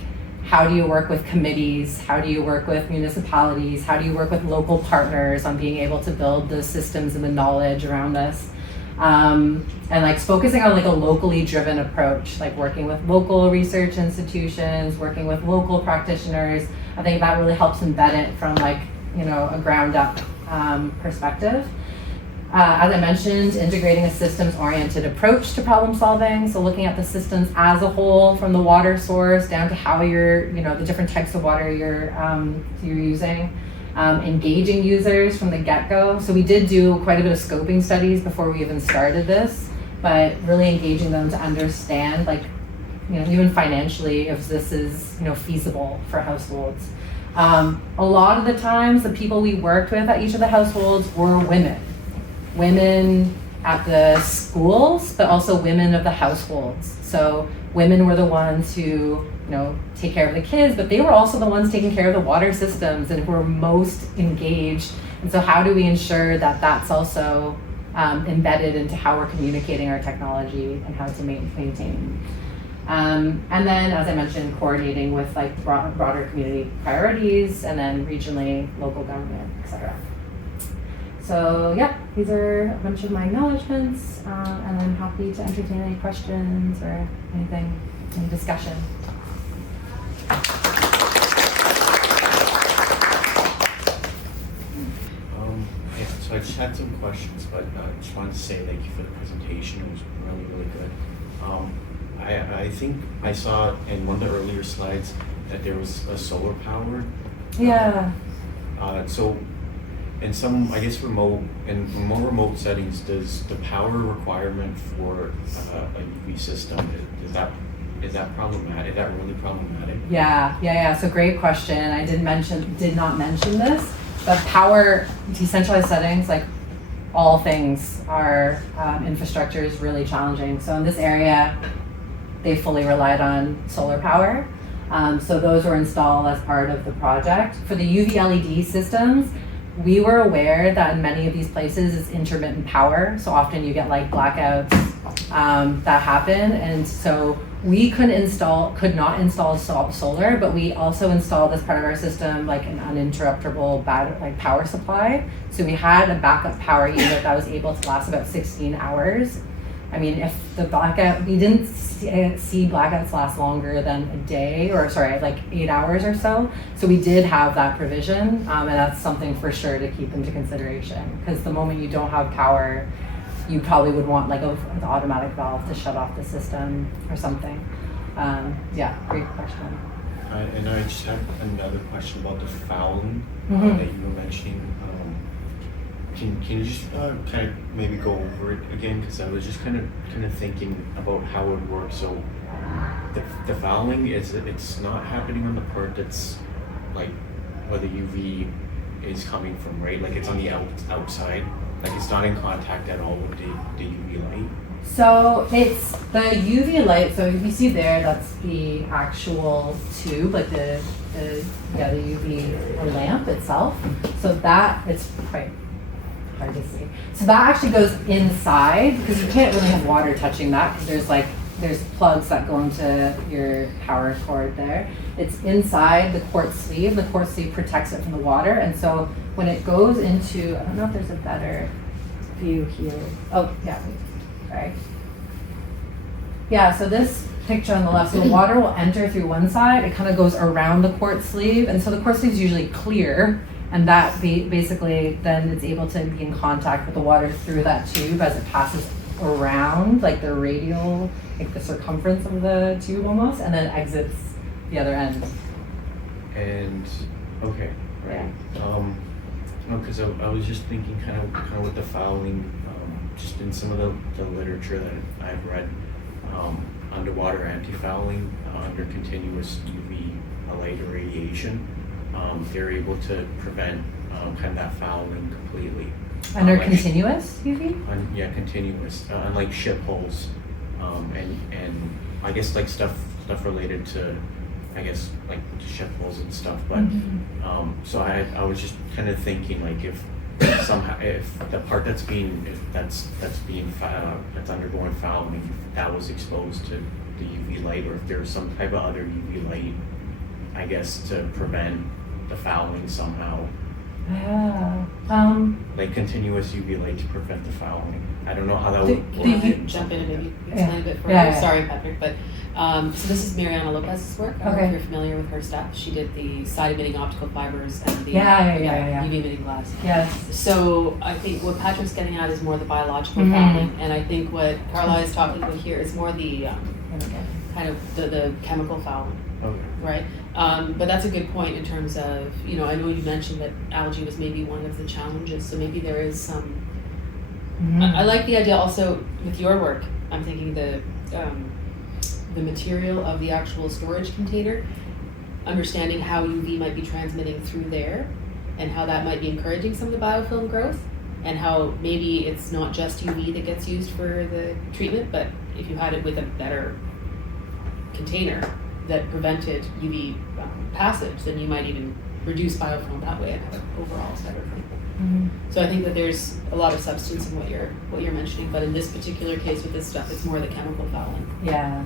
how do you work with committees? How do you work with municipalities? How do you work with local partners on being able to build the systems and the knowledge around this? And like focusing on like a locally driven approach, like working with local research institutions, working with local practitioners. I think that really helps embed it from like, a ground up perspective. As I mentioned, integrating a systems-oriented approach to problem solving. So looking at the systems as a whole, from the water source down to how you're, the different types of water you're using. Engaging users from the get-go. So we did do quite a bit of scoping studies before we even started this, but really engaging them to understand, like, even financially, if this is, feasible for households. A lot of the times, the people we worked with at each of the households were women at the schools, but also women of the households. So women were the ones who, take care of the kids, but they were also the ones taking care of the water systems and who were most engaged. And so how do we ensure that that's also embedded into how we're communicating our technology and how to maintain? And then, as I mentioned, coordinating with like broader community priorities, and then regionally, local government, et cetera. So yeah, these are a bunch of my acknowledgements, and I'm happy to entertain any questions or anything, any discussion. So I just had some questions, but I just wanted to say thank you for the presentation. It was really, really good. I think I saw in one of the earlier slides that there was a solar powered. Yeah. So in some, I guess, more remote settings, does the power requirement for a UV system, is that problematic? Is that really problematic? Yeah. So great question. I did not mention this, but power, decentralized settings, like all things, our infrastructure is really challenging. So in this area, they fully relied on solar power. So those were installed as part of the project. For the UV LED systems, we were aware that in many of these places it's intermittent power. So often you get like blackouts that happen. And so we could not install solar, but we also installed as part of our system like an uninterruptible power supply. So we had a backup power unit that was able to last about 16 hours. I mean, if the blackout, we didn't see blackouts last longer than a day, or sorry, like 8 hours or so. So we did have that provision, and that's something for sure to keep into consideration. Because the moment you don't have power, you probably would want like an automatic valve to shut off the system or something. Yeah, great question. And I just have another question about the fouling Mhm. that you were mentioning. Can you just kind of maybe go over it again? Because I was just kind of thinking about how it works. So the fouling it's not happening on the part that's like where the UV is coming from, right? Like it's on the outside. Like it's not in contact at all with the UV light. So it's the UV light. So if you see there, that's the actual tube, like the UV lamp itself. So that it's quite hard to see. So that actually goes inside because you can't really have water touching that because there's plugs that go into your power cord there. It's inside the quartz sleeve. The quartz sleeve protects it from the water, and so when it goes into, I don't know if there's a better view here. Oh yeah, sorry. Yeah, so this picture on the left, so the water will enter through one side. It kind of goes around the quartz sleeve, and so the quartz sleeve is usually clear. And that basically then it's able to be in contact with the water through that tube as it passes around, like the radial, like the circumference of the tube almost, and then exits the other end. And okay, right. No, because I was just thinking kind of with the fouling, just in some of the literature that I've read, underwater anti-fouling, under continuous UV light irradiation. They're able to prevent kind of that fouling completely. Under continuous UV? Yeah, continuous. Like ship holes, and I guess like stuff related to, I guess like ship holes and stuff. But so I was just kind of thinking like if the part that's undergoing fouling, if that was exposed to the UV light, or if there's some type of other UV light, I guess to prevent the fouling somehow. Yeah. Like continuous UV light to prevent the fouling. I don't know how that would work. Can I jump in and maybe explain a bit further? Yeah. Sorry, Patrick, but so this is Mariana Lopez's work. I don't know if Okay. you're familiar with her stuff. She did the side emitting optical fibers and the Yeah. UV emitting glass. Yes. So I think what Patrick's getting at is more the biological fouling, and I think what Karlye is talking about here is more the kind of the chemical fouling. Okay. Right, but that's a good point in terms of, I know you mentioned that algae was maybe one of the challenges, so maybe there is some, I like the idea also with your work. I'm thinking the material of the actual storage container, understanding how UV might be transmitting through there and how that might be encouraging some of the biofilm growth, and how maybe it's not just UV that gets used for the treatment, but if you had it with a better container that prevented UV passage, then you might even reduce biofilm that way and have an overall better thing. So I think that there's a lot of substance in what you're mentioning, but in this particular case with this stuff, it's more the chemical fouling. Yeah.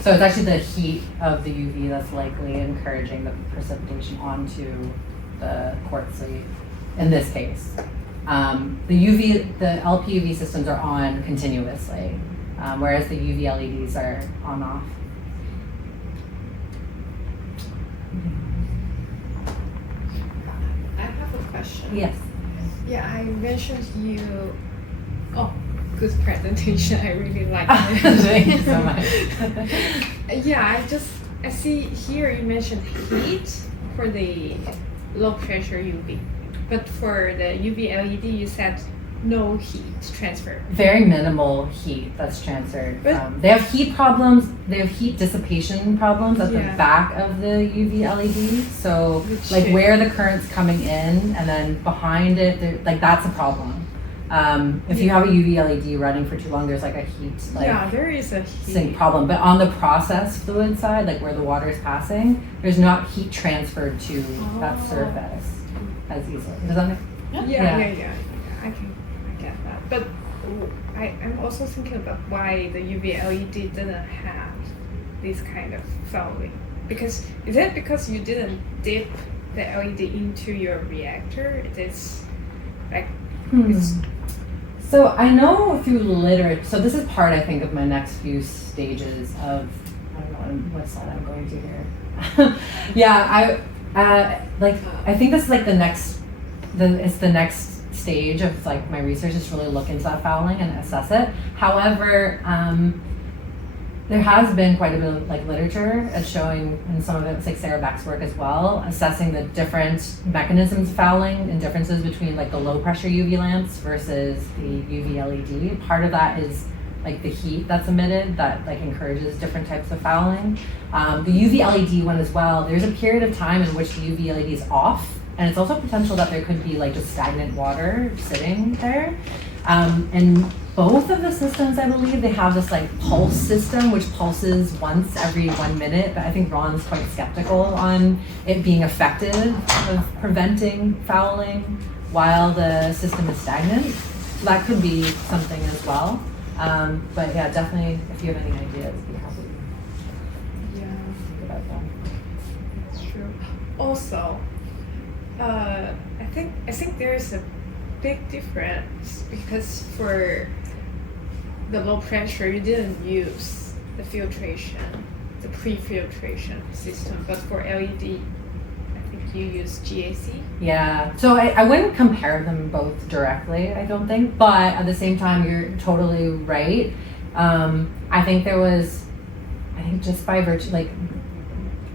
So it's actually the heat of the UV that's likely encouraging the precipitation onto the quartz sleeve in this case. The LPUV systems are on continuously, whereas the UV LEDs are on off. I have a question. Yes. Yeah, I mentioned you. Oh, good presentation. I really like it. Thank you so much. Yeah, I see here you mentioned heat for the low pressure UV, but for the UV LED you said no heat transfer. Very minimal heat that's transferred. But- They have heat problems. They have heat dissipation problems at the Yeah. back of the UV LED. So Which like is- where the current's coming in and then behind it, like that's a problem. If you have a UV LED running for too long, there's like a heat Yeah, there is a sink heat. problem. But on the process fluid side, like where the water is passing, there's not heat transferred to that Oh. surface as easily. Does that make Yeah. I get that. But I'm also thinking about why the UV LED didn't have this kind of fouling. Because is it because you didn't dip the LED into your reactor? It is like it's So I know through literature, so this is part, I think, of my next few stages of, I don't know what slide I'm going to here. Yeah, I think this is like it's the next stage of like my research is really look into that fouling and assess it. However, there has been quite a bit of like literature at showing, and some of it's like Sarah Beck's work as well, assessing the different mechanisms of fouling and differences between like the low pressure UV lamps versus the UV LED. Part of that is like the heat that's emitted that like encourages different types of fouling. The UV LED one as well, there's a period of time in which the UV LED is off, and it's also potential that there could be like just stagnant water sitting there. And both of the systems, I believe, they have this like pulse system, which pulses once every 1 minute. But I think Ron's quite skeptical on it being effective of preventing fouling while the system is stagnant. So that could be something as well. But yeah, definitely, if you have any ideas, be happy to yeah. think about them. That's true. Also, I think there is a big difference because for the low pressure, you didn't use the filtration, the pre-filtration system, but for LED, I think you use GAC. Yeah, so I wouldn't compare them both directly, I don't think, but at the same time, you're totally right. I think just by virtue, like,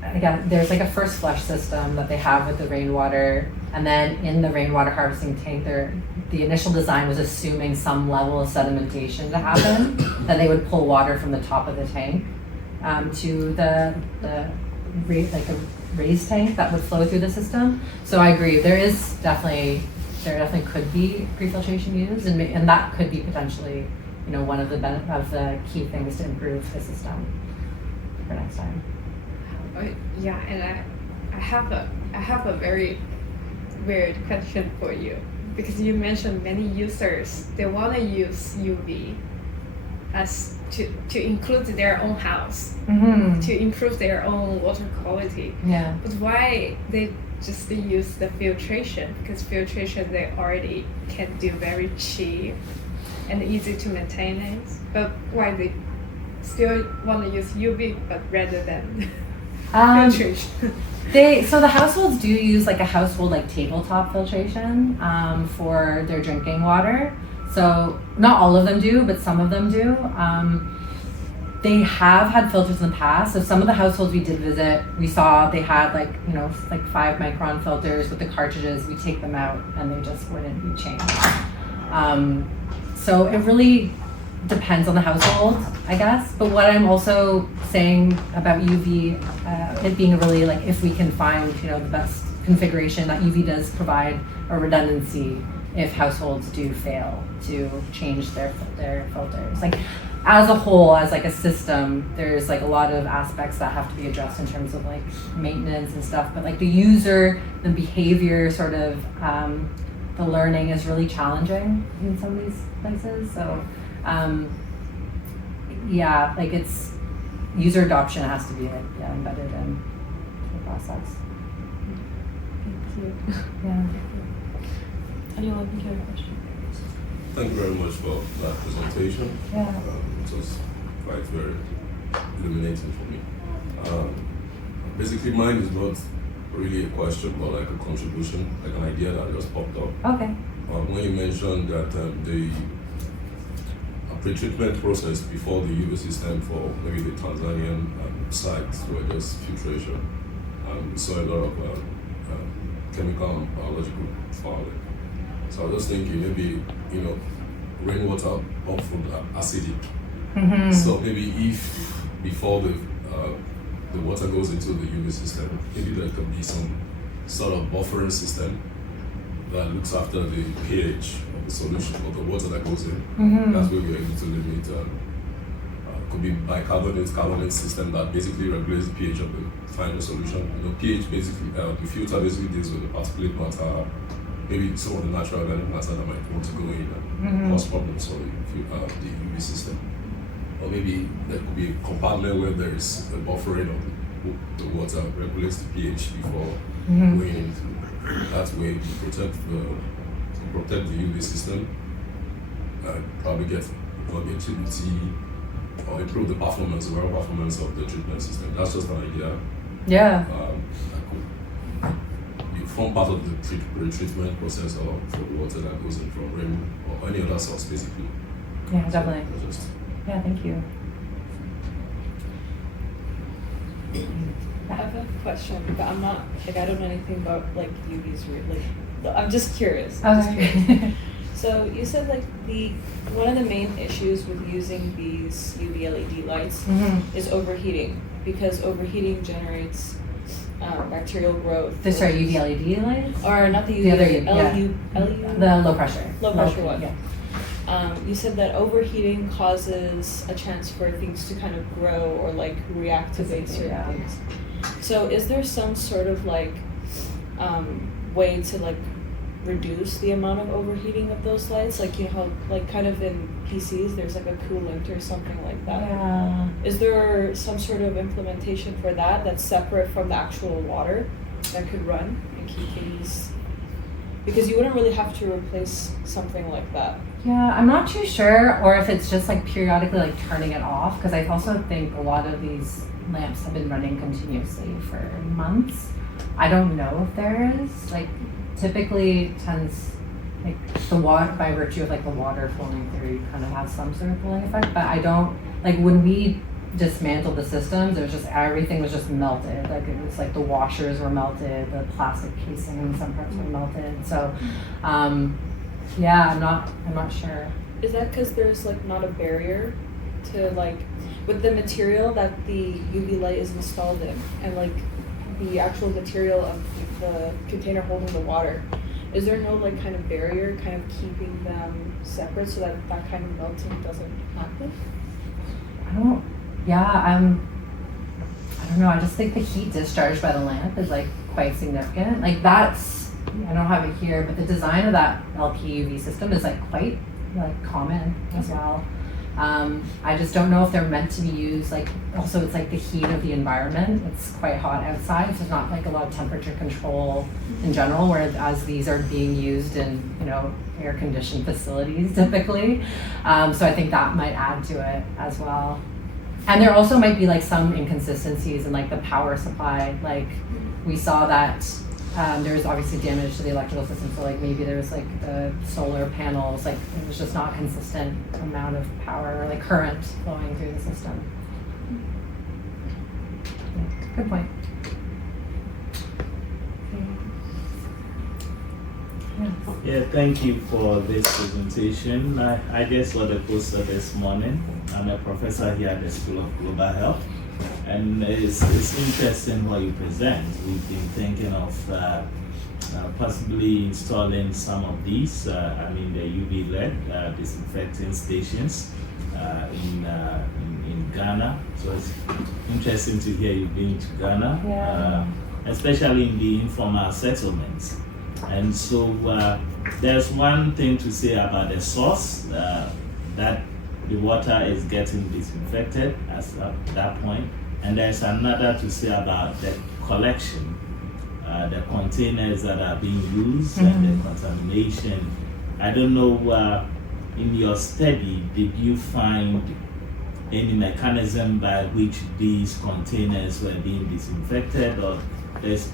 again, there's like a first flush system that they have with the rainwater, and then in the rainwater harvesting tank, the initial design was assuming some level of sedimentation to happen, that they would pull water from the top of the tank to the raised tank that would flow through the system. So I agree, there definitely could be pre-filtration used, and that could be potentially, one of the key things to improve the system for next time. Yeah, and I have a very weird question for you, because you mentioned many users, they want to use UV as to include their own house, to improve their own water quality. Yeah. But why they just use the filtration? Because filtration they already can do very cheap and easy to maintain it. But why they still want to use UV but rather than filtration? So the households do use like a household like tabletop filtration for their drinking water. So not all of them do, but some of them do. They have had filters in the past. So some of the households we did visit, we saw they had like 5 micron filters with the cartridges. We take them out and they just wouldn't be changed. So it really depends on the household, I guess. But what I'm also saying about UV, it being really if we can find the best configuration, that UV does provide a redundancy if households do fail to change their filters. As a whole, as a system, there's a lot of aspects that have to be addressed in terms of maintenance and stuff. But the user, the behavior, sort of the learning is really challenging in some of these places. So. It's user adoption has to be embedded in the process. Thank you. Yeah. Anyone think you have a question? Thank you very much for that presentation. Yeah. It was quite very illuminating for me. Basically, mine is not really a question, but a contribution, an idea that just popped up. Okay. When you mentioned that the pre-treatment process before the UV system for maybe the Tanzanian sites were just filtration. We saw a lot of chemical and biological fouling. So I was just thinking maybe, rainwater often acidic. Mm-hmm. So maybe if before the water goes into the UV system, maybe there could be some sort of buffering system that looks after the pH of the solution or the water that goes in. Mm-hmm. That's where we're able to limit. Could be bicarbonate, carbonate system that basically regulates the pH of the final solution. pH basically, the filter basically deals with the particulate matter, maybe some of the natural organic matter that might want to go in and cause problems for the UV system. Or maybe there could be a compartment where there is a buffering of the water, regulates the pH before going into. That way, you protect the UV system, probably get permeability, or improve the performance, overall performance of the treatment system. That's just an idea. Yeah. That could form part of the treatment process or for the water that goes in from rain or any other source, basically. Yeah, definitely. So Yeah, thank you. I have a question, but I'm not like I don't know anything about like UVs really. I'm just curious. Okay. So you said like one of the main issues with using these UV LED lights is overheating, because overheating generates bacterial growth. Sorry, UV LED lights? Or not the UV, The other, LU. The low pressure. Low pressure one. Yeah. You said that overheating causes a chance for things to kind of grow or like reactivate certain things. So is there some sort of like way to like reduce the amount of overheating of those lights? Like how like kind of in PCs there's like a coolant or something like that. Yeah. Is there some sort of implementation for that that's separate from the actual water that could run and keep things? Because you wouldn't really have to replace something like that. Yeah, I'm not too sure, or if it's just like periodically like turning it off, because I also think a lot of these lamps have been running continuously for months. I don't know if there is, like typically tends, like the water, by virtue of like the water flowing through, you kind of have some sort of cooling effect, but I don't, like when we dismantled the systems, it was just, everything was just melted. Like it was like the washers were melted, the plastic casing in some parts were melted. So, yeah, I'm not sure. Is that because there's like not a barrier to like, with the material that the UV light is installed in, and like the actual material of the container holding the water, is there no like kind of barrier kind of keeping them separate so that that kind of melting doesn't happen? I don't know, I just think the heat discharge by the lamp is like quite significant. Like that's, I don't have it here, but the design of that LPUV system is like quite like common as well. I just don't know if they're meant to be used, like also it's like the heat of the environment, it's quite hot outside, so there's not like a lot of temperature control in general, whereas these are being used in, you know, air conditioned facilities typically. So I think that might add to it as well. And there also might be like some inconsistencies in like the power supply. Like we saw that there was obviously damage to the electrical system. So like maybe there was like the solar panels, like it was just not consistent amount of power or like current flowing through the system. Yeah, good point. Yeah, thank you for this presentation. I just saw the poster this morning. I'm a professor here at the School of Global Health, and it's interesting what you present. We've been thinking of possibly installing some of these, the UV-LED disinfecting stations in Ghana. So it's interesting to hear you've been to Ghana, especially in the informal settlements. And so there's one thing to say about the source, that the water is getting disinfected at that point. And there's another to say about the collection, the containers that are being used and the contamination. I don't know, in your study, did you find any mechanism by which these containers were being disinfected? Or yes,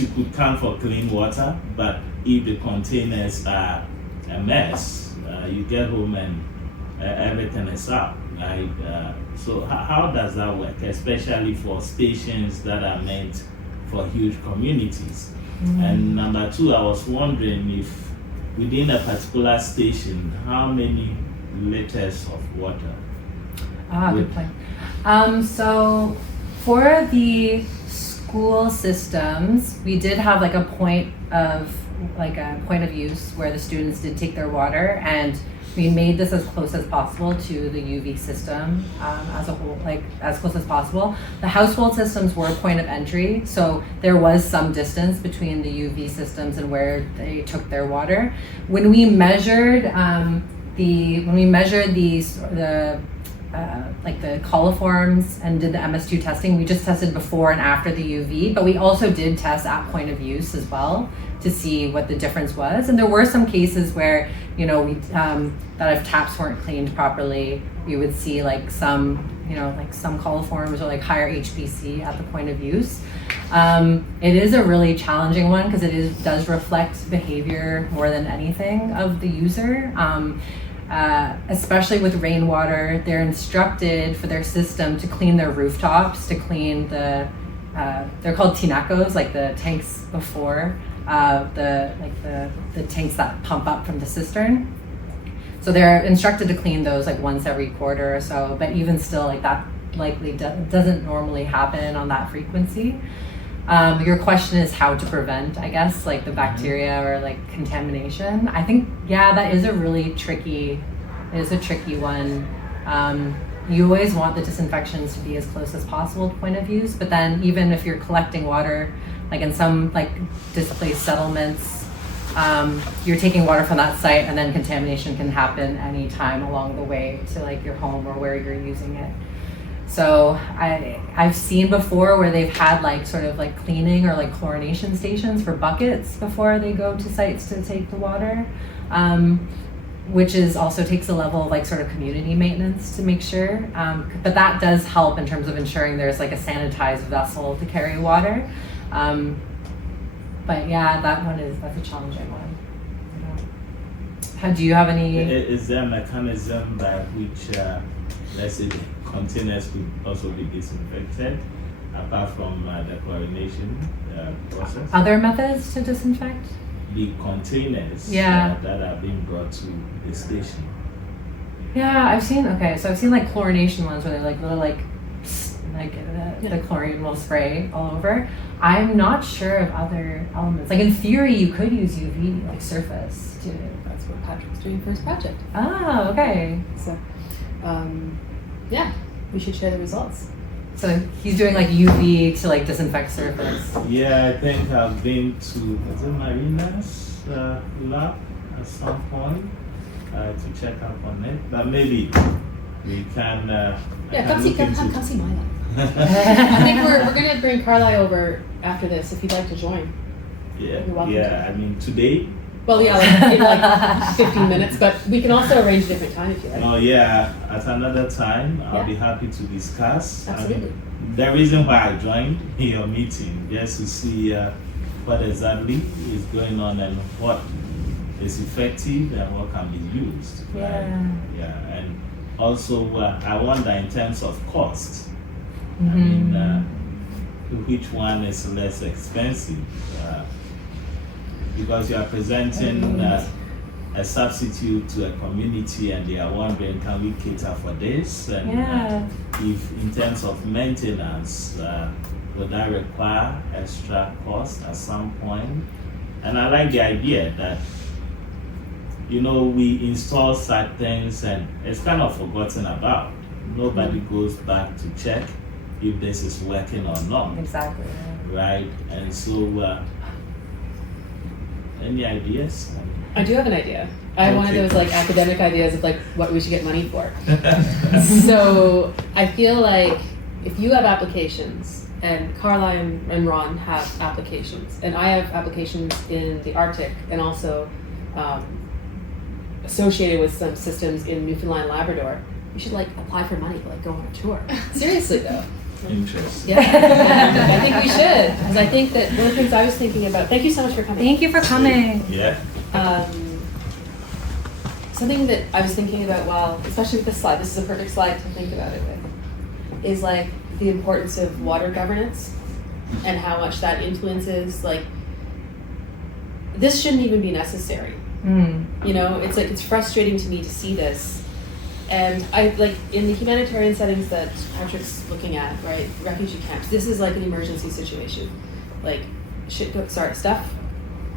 you could come for clean water, but if the containers are a mess, you get home and everything is up, right? So how does that work, especially for stations that are meant for huge communities? And number two, I was wondering if within a particular station, how many liters of water? Good point. So for the pool systems, we did have like a point of use where the students did take their water, and we made this as close as possible to the UV system as a whole, like as close as possible. The household systems were point of entry, so there was some distance between the UV systems and where they took their water. When we measured the coliforms and did the MS2 testing, we just tested before and after the UV, but we also did test at point of use as well to see what the difference was. And there were some cases where, that if taps weren't cleaned properly, we would see like some coliforms or like higher HPC at the point of use. It is a really challenging one because it does reflect behavior more than anything of the user. Especially with rainwater, they're instructed for their system to clean their rooftops, to clean they're called tinacos, like the tanks before, the tanks that pump up from the cistern. So they're instructed to clean those like once every quarter or so, but even still, like that likely doesn't normally happen on that frequency. Your question is how to prevent, I guess, like the bacteria or like contamination. I think, that is a really tricky one. You always want the disinfections to be as close as possible to point of use, but then even if you're collecting water, like in some like displaced settlements, you're taking water from that site, and then contamination can happen anytime along the way to like your home or where you're using it. So I've seen before where they've had like sort of like cleaning or like chlorination stations for buckets before they go to sites to take the water, which also takes a level of like sort of community maintenance to make sure. But that does help in terms of ensuring there's like a sanitized vessel to carry water. But that's a challenging one. Do you have any? Is there a mechanism by which, let's say, the containers could also be disinfected apart from the chlorination process? Other methods to disinfect? The containers that are being brought to the station. Yeah, I've seen like chlorination ones where they're like little the chlorine will spray all over. I'm not sure of other elements. Like in theory, you could use UV like surface too. That's what Patrick's doing for his project. Oh, okay. So, we should share the results. So he's doing like UV to like disinfect surface. Yeah, I think I've been to Marina's lab at some point to check up on it, but maybe we can. Come see my lab. I think we're gonna bring Karlye over after this if you'd like to join. Yeah, You're welcome to. I mean today. Well, in like 15 minutes, but we can also arrange a different time if you like. Oh yeah, at another time, I'll be happy to discuss. Absolutely. The reason why I joined your meeting, just to see what exactly is going on and what is effective and what can be used. Yeah. Right? Yeah, and also I wonder in terms of cost. Mm-hmm. I mean, which one is less expensive? Because you are presenting a substitute to a community, and they are wondering, can we cater for this? And if in terms of maintenance, would that require extra cost at some point? And I like the idea that, we install such things and it's kind of forgotten about. Nobody goes back to check if this is working or not. Exactly. Right? And so, any ideas? I do have an idea. I have one of those like academic ideas of like what we should get money for. So I feel like if you have applications, and Karlye and Ron have applications, and I have applications in the Arctic, and also associated with some systems in Newfoundland, Labrador, we should like apply for money to like go on a tour. Seriously though. Interesting. Yeah, I think we should, because I think that one of the things I was thinking about. Thank you so much for coming. Thank you for coming. Yeah. Something that I was thinking about especially with this slide, this is a perfect slide to think about it with, is like the importance of water governance and how much that influences, like, this shouldn't even be necessary. It's like, it's frustrating to me to see this, And I like in the humanitarian settings that Patrick's looking at, right? Refugee camps. This is like an emergency situation. Like stuff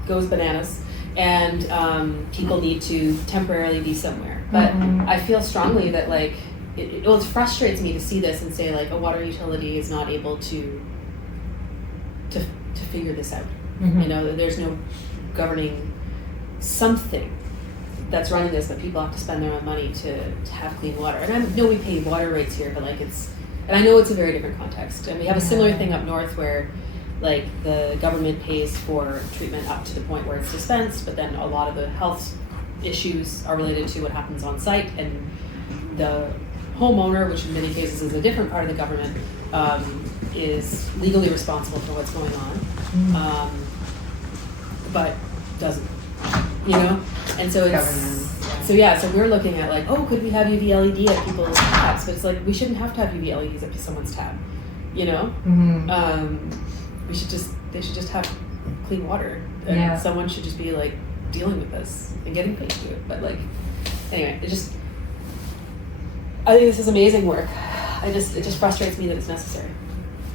goes bananas, and people need to temporarily be somewhere. But I feel strongly that like it frustrates me to see this and say like a water utility is not able to figure this out. You know, there's no governing something that's running this, but people have to spend their own money to have clean water. And I know we pay water rates here, but like and I know it's a very different context. And we have a similar thing up north where like the government pays for treatment up to the point where it's dispensed, but then a lot of the health issues are related to what happens on site, and the homeowner, which in many cases is a different part of the government, is legally responsible for what's going on, but doesn't, you know? And so so we're looking at like, oh, could we have UV-LED at people's taps? But it's like, we shouldn't have to have UV-LEDs at someone's tab, you know? They should just have clean water, and someone should just be like dealing with this and getting paid to do it. But like, anyway, I think this is amazing work. It just frustrates me that it's necessary.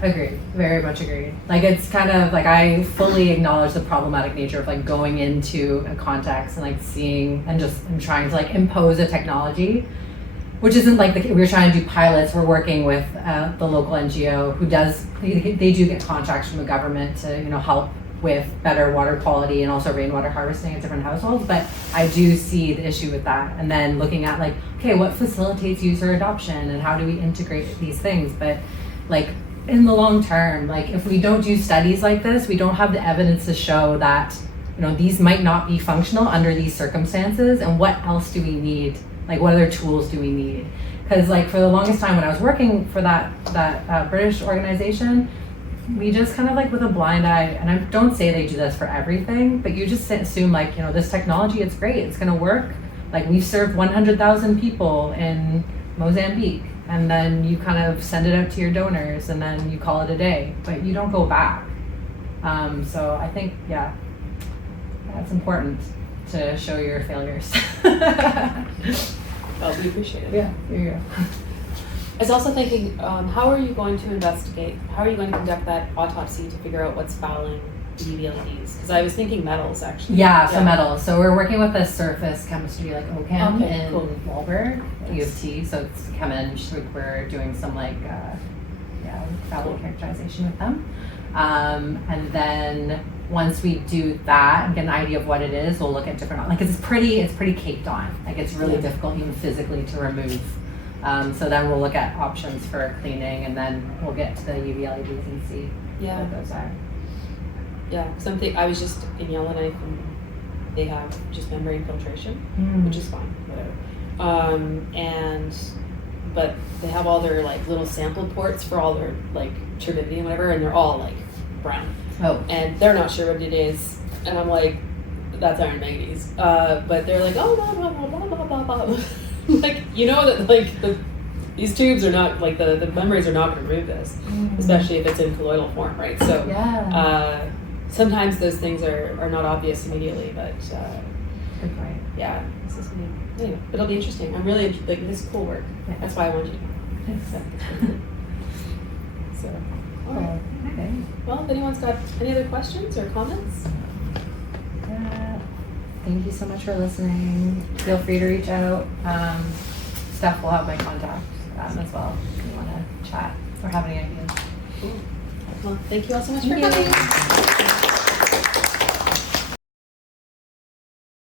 Agreed, very much agreed. Like it's kind of like I fully acknowledge the problematic nature of like going into a context and like seeing and trying to like impose a technology, which isn't like we're trying to do pilots. We're working with the local NGO who they do get contracts from the government to help with better water quality and also rainwater harvesting at different households. But I do see the issue with that, and then looking at like, okay, what facilitates user adoption and how do we integrate these things? But like in the long term, like if we don't do studies like this, we don't have the evidence to show that these might not be functional under these circumstances. And what else do we need? Like what other tools do we need? Because like for the longest time when I was working for that British organization, we just kind of like with a blind eye, and I don't say they do this for everything, but you just assume like, this technology, it's great, it's gonna work. Like we've served 100,000 people in Mozambique, and then you kind of send it out to your donors and then you call it a day, but you don't go back. So I think, it's important to show your failures. Well, we appreciate it. Yeah, there you go. I was also thinking, how are you going to investigate? How are you going to conduct that autopsy to figure out what's fouling the UV-LEDs? Because I was thinking metals, actually. So metals. So we're working with a surface chemistry like OCHEM in Wahlberg, U of T. So it's come in. We're doing some like foul characterization with them, and then once we do that and get an idea of what it is, we'll look at different. Like it's pretty caked on. Like it's really difficult even physically to remove. So then we'll look at options for cleaning, and then we'll get to the UV-LEDs and see what those are. Yeah, something. I was just in Yellowknife, and they have just membrane filtration, which is fine, whatever. But they have all their like little sample ports for all their like turbidity and whatever, and they're all like brown. Oh. And they're not sure what it is, and I'm like, that's iron manganese. But they're like, oh, blah blah blah blah blah blah blah. Like that like these tubes are not like the membranes are not going to remove this, especially if it's in colloidal form, right? So sometimes those things are not obvious immediately, but good point. Yeah, this is neat. Anyway, but it'll be interesting. I'm really like this is cool work. Yeah. That's why I wanted you to know. So, all right. Okay. Well, if anyone's got any other questions or comments. Thank you so much for listening. Feel free to reach out. Steph will have my contact as well if you want to chat or have any ideas. Cool. Well, thank you all so much for coming.